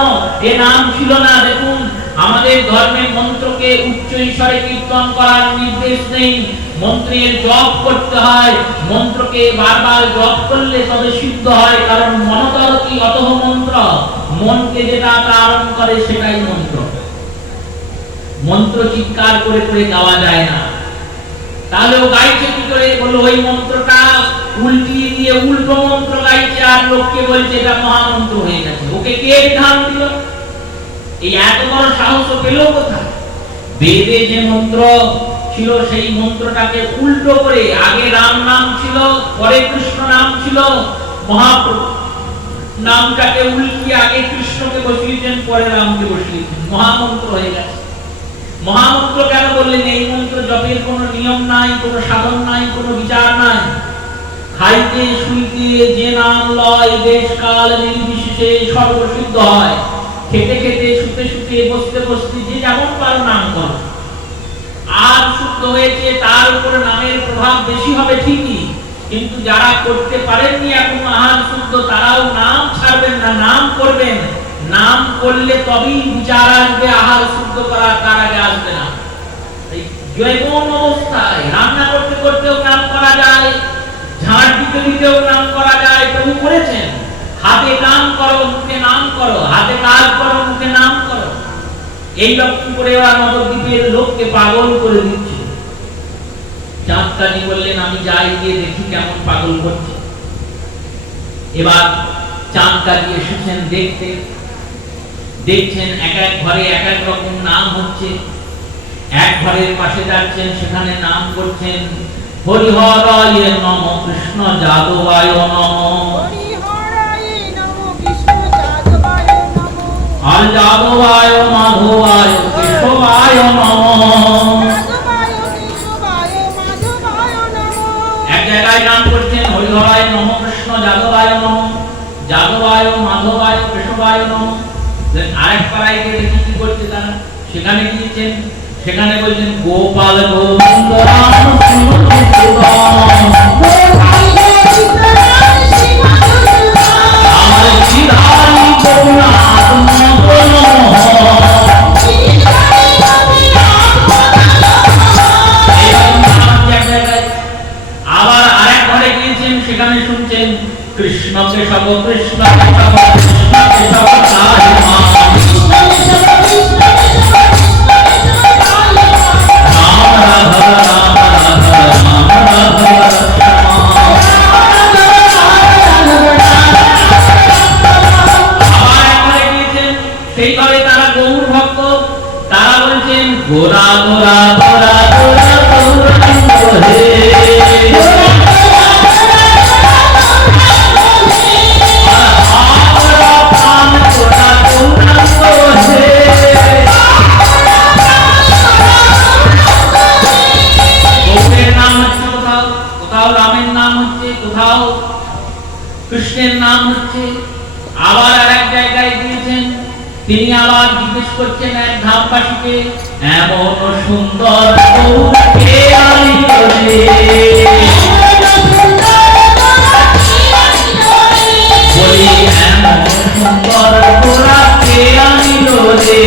এ নাম ছিল না। দেখুন, আমাদের ধর্মে মন্ত্রকে উচ্চ ঈশ্বরে কীর্তন করার নির্দেশ নেই। মন্ত্রের জপ করতে হয়, মন্ত্রকে বারবার জপ করলে তবে সিদ্ধ হয়। কারণ মনতরতি অতঃ মন্ত্র, মনকে যেটা তারণ করে সেটাই মন্ত্র। মন্ত্র চিৎকার করে করে গাওয়া যায় না। তাহলে ও গাইছে কি করে? বললো ওই মন্ত্রটা উল্টিয়ে দিয়ে উল্টো মন্ত্র গাইছে, আর লোককে বলছে এটা মহামন্ত্র হয়ে গেছে। ওকে কে বিধান দিল? এই এত বড় সাহস পেল কোথায়? বেদে যে মন্ত্র ছিল সেই মন্ত্রটাকে উল্টো করে, আগে রাম নাম ছিল, পরে কৃষ্ণ নাম ছিল, মহাপ্রভু নামটাকে উল্টিয়ে আগে কৃষ্ণকে বসিয়েছেন, পরে রামকে বসিয়েছেন, মহামন্ত্র হয়ে গেছে। মহামন্ত্র কেন বললেন? এই মন্ত্র জপের কোনো নিয়ম নাই, কোনো সাধন নাই, কোনো বিচার নাই। খাইতে শুইতে যে নাম লয়, দেশ কাল নির্বিশেষে সর্বসিদ্ধ হয়। খেতে খেতে, শুতে শুতে, বসতে বসতে যে যেমন পারো নাম করো। আর শুদ্ধ হয়েছে তার উপর নামের প্রভাব বেশি হবে ঠিকই, কিন্তু যারা করতে পারেননি এখন আহার শুদ্ধ, তারাও নাম ছাড়বেন না, নাম করবেন। নাম করলে তবেই বিচার আসবে, আহার শুদ্ধ করা তার আগে আসবে না। জৈবন অবস্থায় রান্না করতে করতেও নাম করা যায়, ঝাড় দিতে দিতেও নাম করা যায়। প্রভু করেছেন, হাতে কাম করো, মুখে নাম করো, হাতে কাজ করো, মুখে নাম করো। এই রকম করে ওরা নবদ্বীপের লোককে পাগল করে দিচ্ছে। চাঁদ কাজী বললেন, আমি যাই গিয়ে দেখি কেমন পাগল করছে। এবার চাঁদ কাজী এসেছেন দেখতে। দেখছেন এক এক ঘরে এক এক রকম নাম হচ্ছে। এক ঘরের পাশে যাচ্ছেন, সেখানে নাম করছেন হরিহরায় নম, কৃষ্ণ যাদবায় নম, আর যাদবায় মাধবায় কেশবায় নম। এক জায়গায় নাম করছেন হরিহরায় নম, কৃষ্ণ যাদবায় নম, যাদবায় মাধবায় কেশবায় নম। আরেক পাড়ায় গিয়ে দেখি কি করছে তারা, সেখানে গিয়েছেন, সেখানে বলছেন গোপাল গোবিন্দ রাম শিব আমার শ্রীধারী গোনাথ মদন আবার আরেক ঘরে গিয়েছেন, সেখানে শুনছেন কৃষ্ণ কেশব কৃষ্ণ কেশব কৃষ্ণ কেশব তাই মা সেই ঘরে তারা গৌর ভক্ত, তারা বলছেন গোরা গোরা গোরা নাম হচ্ছে। আবার আরেক জায়গায় দিয়েছেন, তিনি আবার জিজ্ঞেস করছেন এক ধামবাসীকে, এমন সুন্দর গৌর কে আনিল রে, বলি এমন সুন্দর গোরা কে আনিল রে,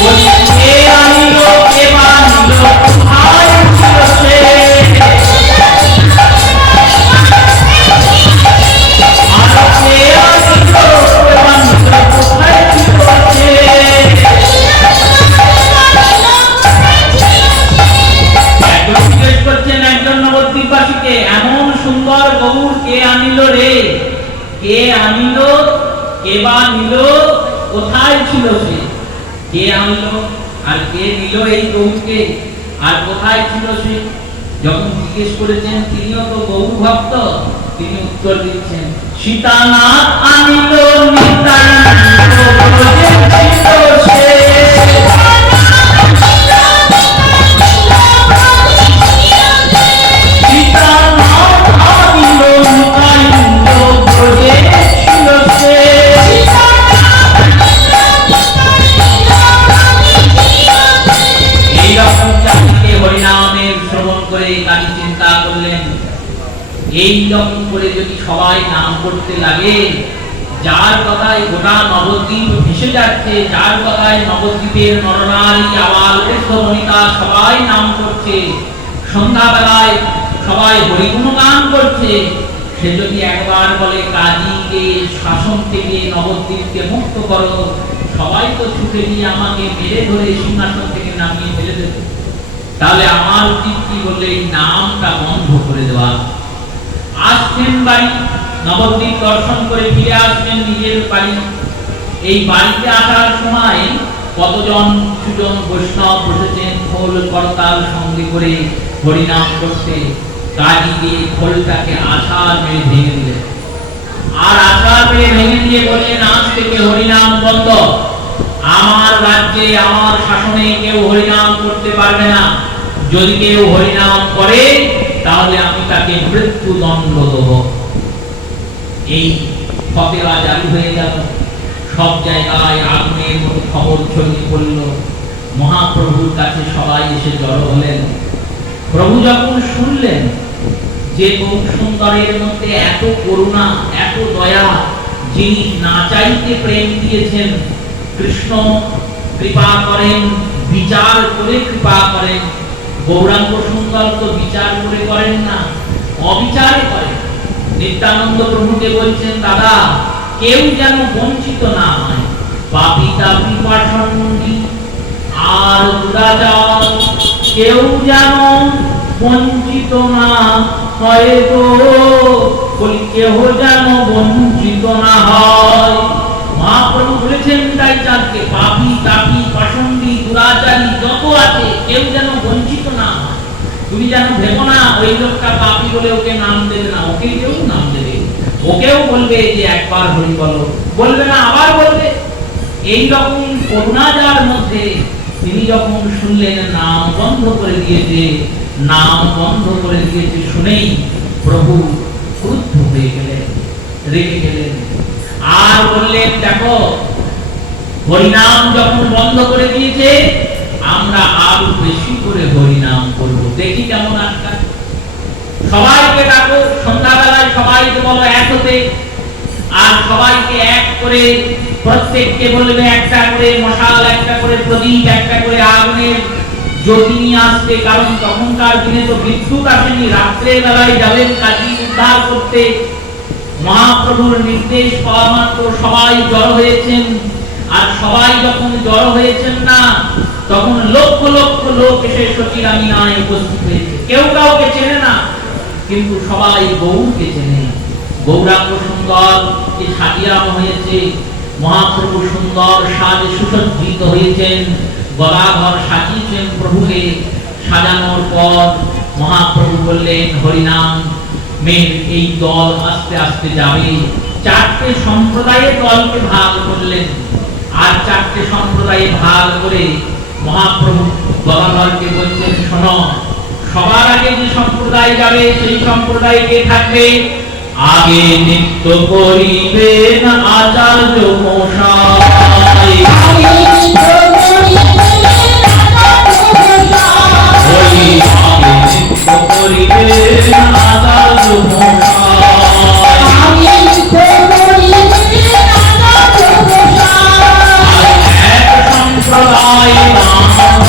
বলি কে আনিল, কে বানিল, কোথায় ছিল সে, আর কে আনিল, কে বানিল, কোথায় ছিল সে। একজন জিজ্ঞেস করছেন একজন নবদ্বীপবাসীকে, এমন সুন্দর গৌর কে আনিল রে, কে আনিল, কে বা নিল, কোথায় ছিল সে। কে আনিল আর কে নিল এই গৌরকে, আর কোথায় ছিল সে। যখন জিজ্ঞেস করেছেন, তিনিও তো গৌর ভক্ত, তিনি উত্তর দিচ্ছেন, সীতানাথ আনিল নিতাই ব্রজে ছিল সে, সীতানাথ আনিল নিতাই ব্রজে ছিল সে। এইরকম চারিদিকে হরিনামের শ্রবণ করে কাজী চিন্তা করলেন, এই রকম করে যদি সবাই নাম করতে লাগে, যার কথায় গোটা নবদ্বীপ ভেসে যাচ্ছে, যার কথায় নবদ্বীপের নরনারী আবাল বৃদ্ধ বনিতা সবাই নাম করছে, সন্ধ্যাবেলায় সবাই হরিগুণ গান করছে, সে যদি একবার বলে কাজীকে শাসন থেকে নবদ্বীপকে মুক্ত করো, সবাই তো ছুটে গিয়ে আমাকে মেরে ধরে সিংহাসন থেকে নামিয়ে ফেলে দেবে, তাহলে আমার উচিত কি বললে এই নামটা বন্ধ করে দেওয়া। আসছেন বাড়ি, নবদ্বীপ দর্শন করে ফিরে আসবেন নিজের বাড়ি। এই বাড়িতে আসার সময় কতজন সুজন বৈষ্ণব বসেছেন খোল করতাল সঙ্গে করে হরিনাম করতে, কাজী দিয়ে খোলটাকে আছাড় মেরে ভেঙে দিলেন, আর আছাড় মেরে ভেঙে দিয়ে বললেন, আজ থেকে হরিনাম বন্ধ, আমার রাজ্যে আমার শাসনে কেউ হরিনাম করতে পারবে না, যদি কেউ হরিনাম করে তাহলে আমি তাকে মৃত্যুদণ্ড দেব। এই ফতেয়া জারি হয়ে গেল, সব জায়গায় আগুনের মতো খবর ছড়িয়ে পড়ল, মহাপ্রভুর কাছে সবাই এসে জড়ো হলেন। প্রভু যখন শুনলেন যে গৌর সুন্দরের মধ্যে এত করুণা, এত দয়া, যিনি না চাইতে প্রেম দিয়েছেন, কৃষ্ণ কৃপা করেন, বিচার করে কৃপা করেন, গৌরাঙ্গ সুন্দর তো বিচার করে করেন না, অবিচারে করেন। নিত্যানন্দ প্রভুকে বলছেন, দাদা কেউ যেন বঞ্চিত না হয়, পাপী তাপী পাষণ্ডী আর দুরাচার কেউ যেন বঞ্চিত না হয় গো, বলি কেউ যেন বঞ্চিত না হয়। মহাপ্রভু বলেছেন তাই চাঁদকে, পাপী তাপী পাষণ্ডী দুরাচারী যত আছে কেউ যেন বঞ্চিত না হয়। তুমি যেন ভেবো না ওই লোকটা পাপী বলে ওকে নাম দেবে না, ওকে কেউ নাম দেবে, ওকেও বলবে যে একবার হরি বলো, বলবে না আবার বলবে। এই রকম করুণা যার মধ্যে, তিনি যখন শুনলেন নাম বন্ধ করে দিয়েছে, নাম বন্ধ করে দিয়েছে শুনেই প্রভু ক্রুদ্ধ হয়ে গেলেন, রেগে গেলেন, আর বললেন, দেখো হরিনাম যখন বন্ধ করে দিয়েছে, আমরা আরো বেশি করে হরিনাম করব, দেখি কেমন আজকাল। সবাইকে ডাকো, সন্ধ্যাবেলায় সবাইকে বলো এক হতে, আর সবাইকে এক করে প্রত্যেককে বলবে একটা করে মশাল, একটা করে প্রদীপ, একটা করে আগুনের জ্যোতি নিয়ে আসতে, কারণ তখনকার দিনে তো বিদ্যুৎ আসেনি, রাত্রের বেলায় যাবেন কাজী উদ্ধার করতে। মহাপ্রভুর নির্দেশ পাওয়া মাত্র সবাই জড়ো হয়েছেন, আর সবাই যখন জড়ো হয়েছেন না, তখন লক্ষ লক্ষ লোক এসে সতীরামিনায় উপস্থিত হয়েছে। কেউ কাউকে চেনে না, কিন্তু সবাই গৌরকে চেনে। গৌরাঙ্গ সুন্দর কে সাজিয়ানো হয়েছে, মহাপ্রভু সুন্দর সাজে সুসজ্জিত হয়েছেন, গলাঘর সাজিয়েছেন প্রভুকে। সাজানোর পর মহাপ্রভু বললেন, হরিনাম মের এই দল আস্তে আস্তে যাবে। চারটে সম্প্রদায়ের দলকে ভাগ করলেন, আর চারটে সম্প্রদায়ে ভাগ করে মহাপ্রভু গলাঘরকে বলছেন, শোনো, সবার আগে যে সম্প্রদায় যাবে সেই সম্প্রদায় কে থাকবে? আগে নৃত্য করিবেন আচার্য মশাই, নৃত্য করিবেন আচার্য মশাই। এক সম্প্রদায় নাম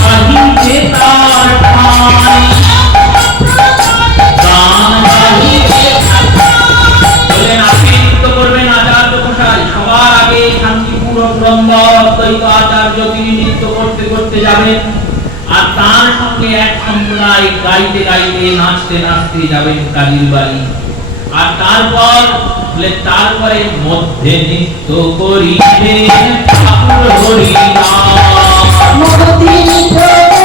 গাহিতে তার ঠাঁই, গান গাহিতে বললেন আপনি নৃত্য করবেন আচার্য মশাই। সবার আগে শান্তিপুর পুরন্দর অদ্বৈত আচার্য তিনি নৃত্য করতে করতে যাবেন, আর তার সঙ্গে এক সম্প্রদায় গাইতে গাইতে নাচতে নাচতে যাবেন কালীর বাড়ি। আর তারপরে মধ্যে নৃত্য করিবেন ঠাকুর হরিনাম, মধ্যে নৃত্য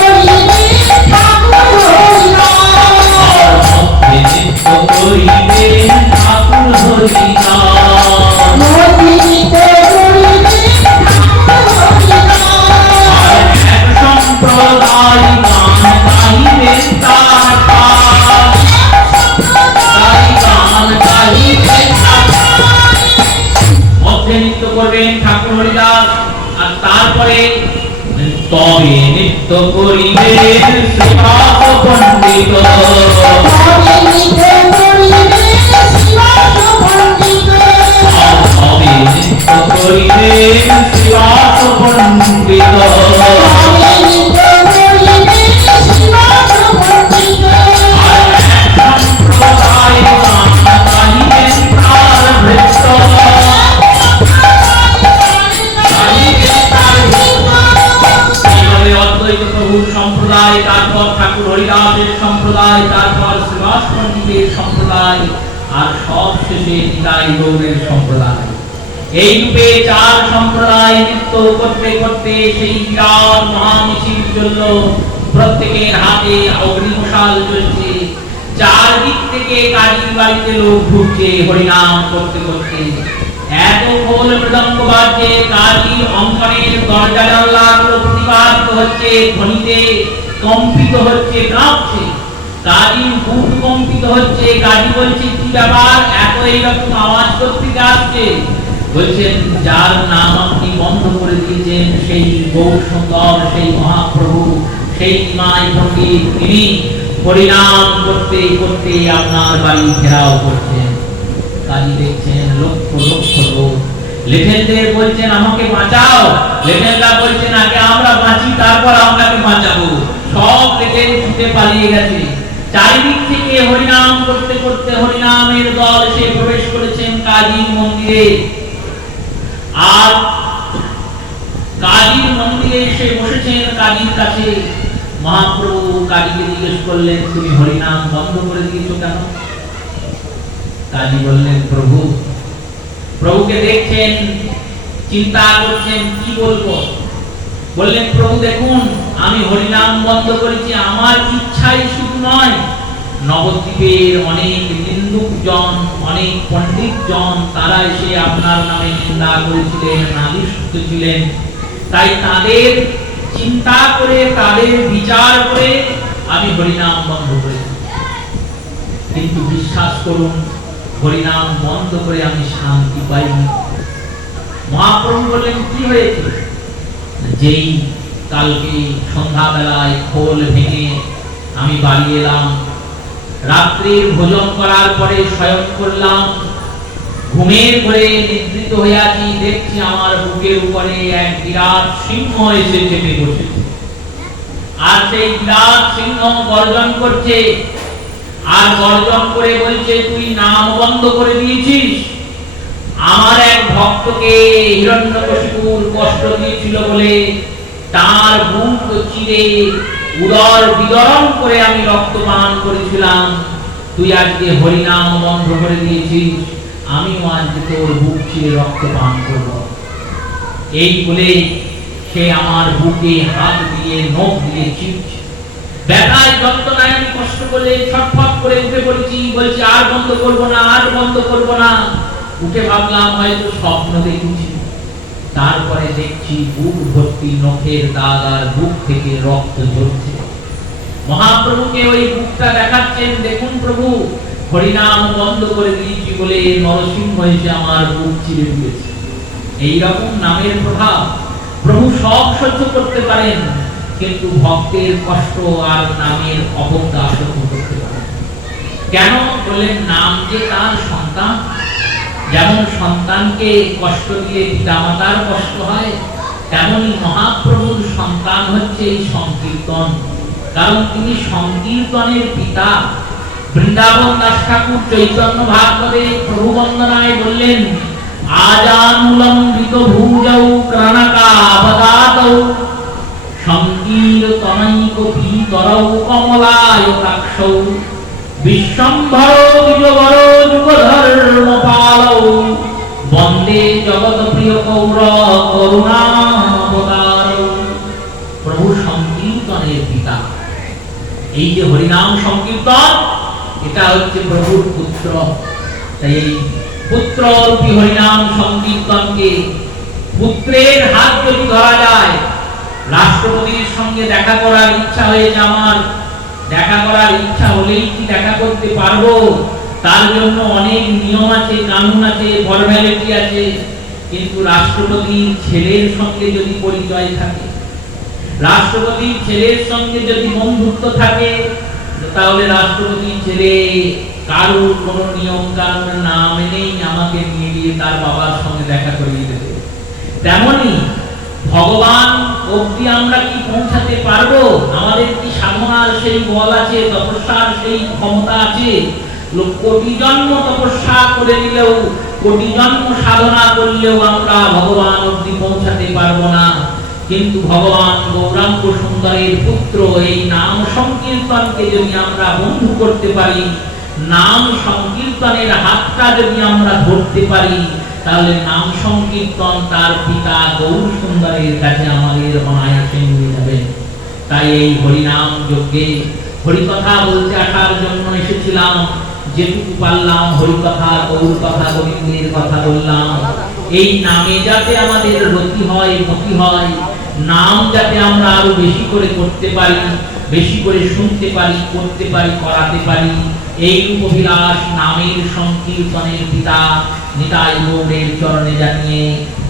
করিবেন ঠাকুর হরিনাম। এক সম্প্রদায় গান গাইবেন তার ঠাঁই, গান গাইবেন মধ্যে নৃত্য করবেন ঠাকুর হরিদাস। আর তারপরে তবে নৃত্য করিবেন শ্রীবাস পণ্ডিত, তবে নৃত্য করিবেন শ্রীবাস পণ্ডিত। সম্প্রদায়, তারপর ঠাকুর হরিদাসের সম্প্রদায়, তারপর শ্রীবাস পণ্ডিতের সম্প্রদায়, আর সব শেষে নিতাই গৌড়ের সম্প্রদায়। এই রূপে চার সম্প্রদায় নৃত্য করতে করতে সেই বিরাট মহামিছিল চলল। প্রত্যেকের হাতে অগ্নিমশাল জ্বলছে, চারদিক থেকে কাজীর বাড়িতে লোক ঢুকছে হরিনাম করতে করতে। এত খোল মৃদঙ্গ বাজছে, কাজীর অঙ্গনের দরজা জানলাগুলো প্রতিবাদিত হচ্ছে, ধ্বনিতে কম্পিত হচ্ছে, কাঁপছে। কাজীর বুক কম্পিত হচ্ছে। কাজী বলছে কি ব্যাপার, এত এইরকম আওয়াজ করতে আসছে? বলছেন যার নাম আপনি বন্ধ করে দিয়েছেন সেই গৌর সুন্দর, সেই মহাপ্রভু, সেই নিমাই পণ্ডিত, তিনি হরিনাম করতে করতে আপনার বাড়ি ঘেরাও করছেন। কাজী দেখছেন লক্ষ লক্ষ লোক। লেখেনদের বলছেন আমাকে বাঁচাও। লেখেনরা বলছেন আগে আমরা বাঁচি, তারপর আপনাকে বাঁচাবো। সব লেখেন ছুটে পালিয়ে গেছে। চারিদিক থেকে হরিনাম করতে করতে হরিনামের দল এসে প্রবেশ করেছেন কাজীর মন্দিরে। আর কাজীর মন্দিরে এসে বসেছেন কাজীর কাছে। মহাপ্রভু কাজীকে জিজ্ঞেস করলেন তুমি হরিনাম বন্ধ করে দিয়েছো কেন? কাজী বললেন প্রভু, প্রভুকে দেখছেন, চিন্তা করছেন কি বলবো। বললেন প্রভু দেখুন আমি হরিনাম বন্ধ করেছি, আমার ইচ্ছাই শুধু নয়, নবদ্বীপের অনেক নিন্দুক জন, অনেক পণ্ডিত জন, তারা এসে আপনার নামে নিন্দা করেছিলেন, নালিশ ছিলেন। তাই তাদের চিন্তা করে, তাদের বিচার করে আমি হরিনাম বন্ধ করেছি। কিন্তু বিশ্বাস করুন হরিনাম বন্ধ করে আমি শান্তি পাইনি। মহাপ্রভু বললেন কি হয়েছে? যেই কালকে সন্ধ্যাবেলায় খোল ভেঙে আমি বাড়ি এলাম, রাত্রির ভোজন করার পরে শয়ন করলাম, ঘুমের ঘরে নিদ্রিত হয়ে আছি, দেখছি আমার বুকের উপরে এক বিরাট সিংহ এসে চেপে বসেছে। আর সেই বিরাট সিংহ গর্জন করছে, আর গর্জন করে বলছে তুই নাম বন্ধ করে দিয়েছিস। আমার এক ভক্তকে হিরণ্যকশিপুর কষ্ট দিয়েছিল বলে তার বুক চিরে উদর বিদরণ করে আমি রক্তপান করেছিলাম। তুই আজকে হরিনাম বন্ধ করে দিয়েছিস, আমিও আজকে তোর বুক চিরে রক্তপান করব। এই বলে সে আমার বুকে হাত দিয়ে নখ দিয়ে চিপছে। ব্যথায় যন্ত্রণায় আমি কষ্ট করে ছটফট করে উঠে পড়েছি। বলছি আর বন্ধ করব না, আর বন্ধ করব না। উঠে ভাবলাম হয়তো স্বপ্ন দেখছি। তারপরে দেখছি বুক ভর্তি নখের দাগ আর বুক থেকে রক্ত ঝরছে। মহাপ্রভুকে ওই বুকটা দেখাচ্ছেন, দেখুন প্রভু হরিনাম বন্ধ করে দিয়েছি বলে নরসিংহ এসে আমার বুক চিরে দিয়েছে। এইরকম নামের প্রভাব। প্রভু সব সহ্য করতে পারেন, কিন্তু ভক্তের কষ্ট আর নামের অবজ্ঞা সহ্য করতে পারেন। কেন বললেন? নাম যে তার সন্তান, যেমন সন্তানকে কষ্ট দিলে পিতামাতার কষ্ট হয়, তেমনি মহাপ্রভুর সন্তান হচ্ছে এই সংকীর্তন। কারণ তিনি সংকীর্তনের পিতা। বৃন্দাবন দাস ঠাকুর চৈতন্য ভাগবতে প্রভু বন্দনায় বললেন, আজানুলম্বিত ভুজৌ ক্রণকাবদাতৌ সংকীর্তনৈক পীতরৌ কমলায়তাক্ষৌ বিশ্বম্ভর দ্বিজবর যুগধর্মপালৌ বন্দে জগৎ প্রিয় কৌর করুণাবতারৌ। প্রভু সংকীর্তনের পিতা। এই যে হরিনাম সংকীর্তন, এটা হচ্ছে প্রভুর পুত্র। তাই এই পুত্র রূপী হরিনাম সংকীর্তনকে, পুত্রের হাত যদি ধরা যায়, রাষ্ট্রপতির সঙ্গে দেখা করার ইচ্ছা হয়েছে আমার, দেখা করার ইচ্ছা হলেই কি দেখা করতে পারবো? তার জন্য অনেক নিয়ম আছে, কানুন আছে, ফর্মালিটি আছে। কিন্তু রাষ্ট্রপতির ছেলের সঙ্গে যদি পরিচয় থাকে, রাষ্ট্রপতির ছেলের সঙ্গে যদি বন্ধুত্ব থাকে, তাহলে রাষ্ট্রপতির ছেলে কারোর কোনো নিয়ম কানুন না মেনেই আমাকে নিয়ে গিয়ে তার বাবার সঙ্গে দেখা করিয়ে দেবে। তেমনি ভগবান অবধি আমরা কি পৌঁছাতে পারবো? আমাদের কি সাধনার সেই বল আছে, তপস্যার সেই ক্ষমতা আছে? কোটি জন্ম তপস্যা করে নিলেও, কোটি জন্ম সাধনা করলেও আমরা ভগবান অবধি পৌঁছাতে পারবো না। কিন্তু ভগবান গৌরাঙ্গ সুন্দরের পুত্র এই নাম সংকীর্তনকে যদি আমরা বন্ধু করতে পারি, নাম সংকীর্তনের হাতটা যদি আমরা ধরতে পারি, তাহলে নাম সংকীর্তন তার পিতা গৌর সুন্দরের কাছে আমাদের অনায়াসে নিয়ে যাবে। তাই এই হরিনাম যজ্ঞে হরিকথা বলতে আসার জন্য এসেছিলাম। যেটুকু পারলাম হরিকথা, গৌর কথা, গোবিন্দের কথা বললাম। এই নামে যাতে আমাদের রতি হয়, মতি হয়, নাম যাতে আমরা আরো বেশি করে করতে পারি, বেশি করে শুনতে পারি, করতে পারি, করাতে পারি, এই অভিলাষ নামের সংকীর্তনের পিতা নিতাই গৌরের চরণে জানিয়ে,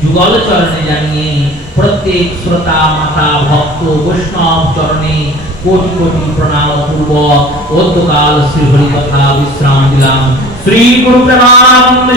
যুগল চরণে জানিয়ে, প্রত্যেক শ্রোতা মাতা ভক্ত বৈষ্ণব চরণে কোটি কোটি প্রণাম পূর্বক অদ্যকাল শ্রী হরি কথা বিশ্রাম দিলাম। শ্রী গুরু প্রেমানন্দ।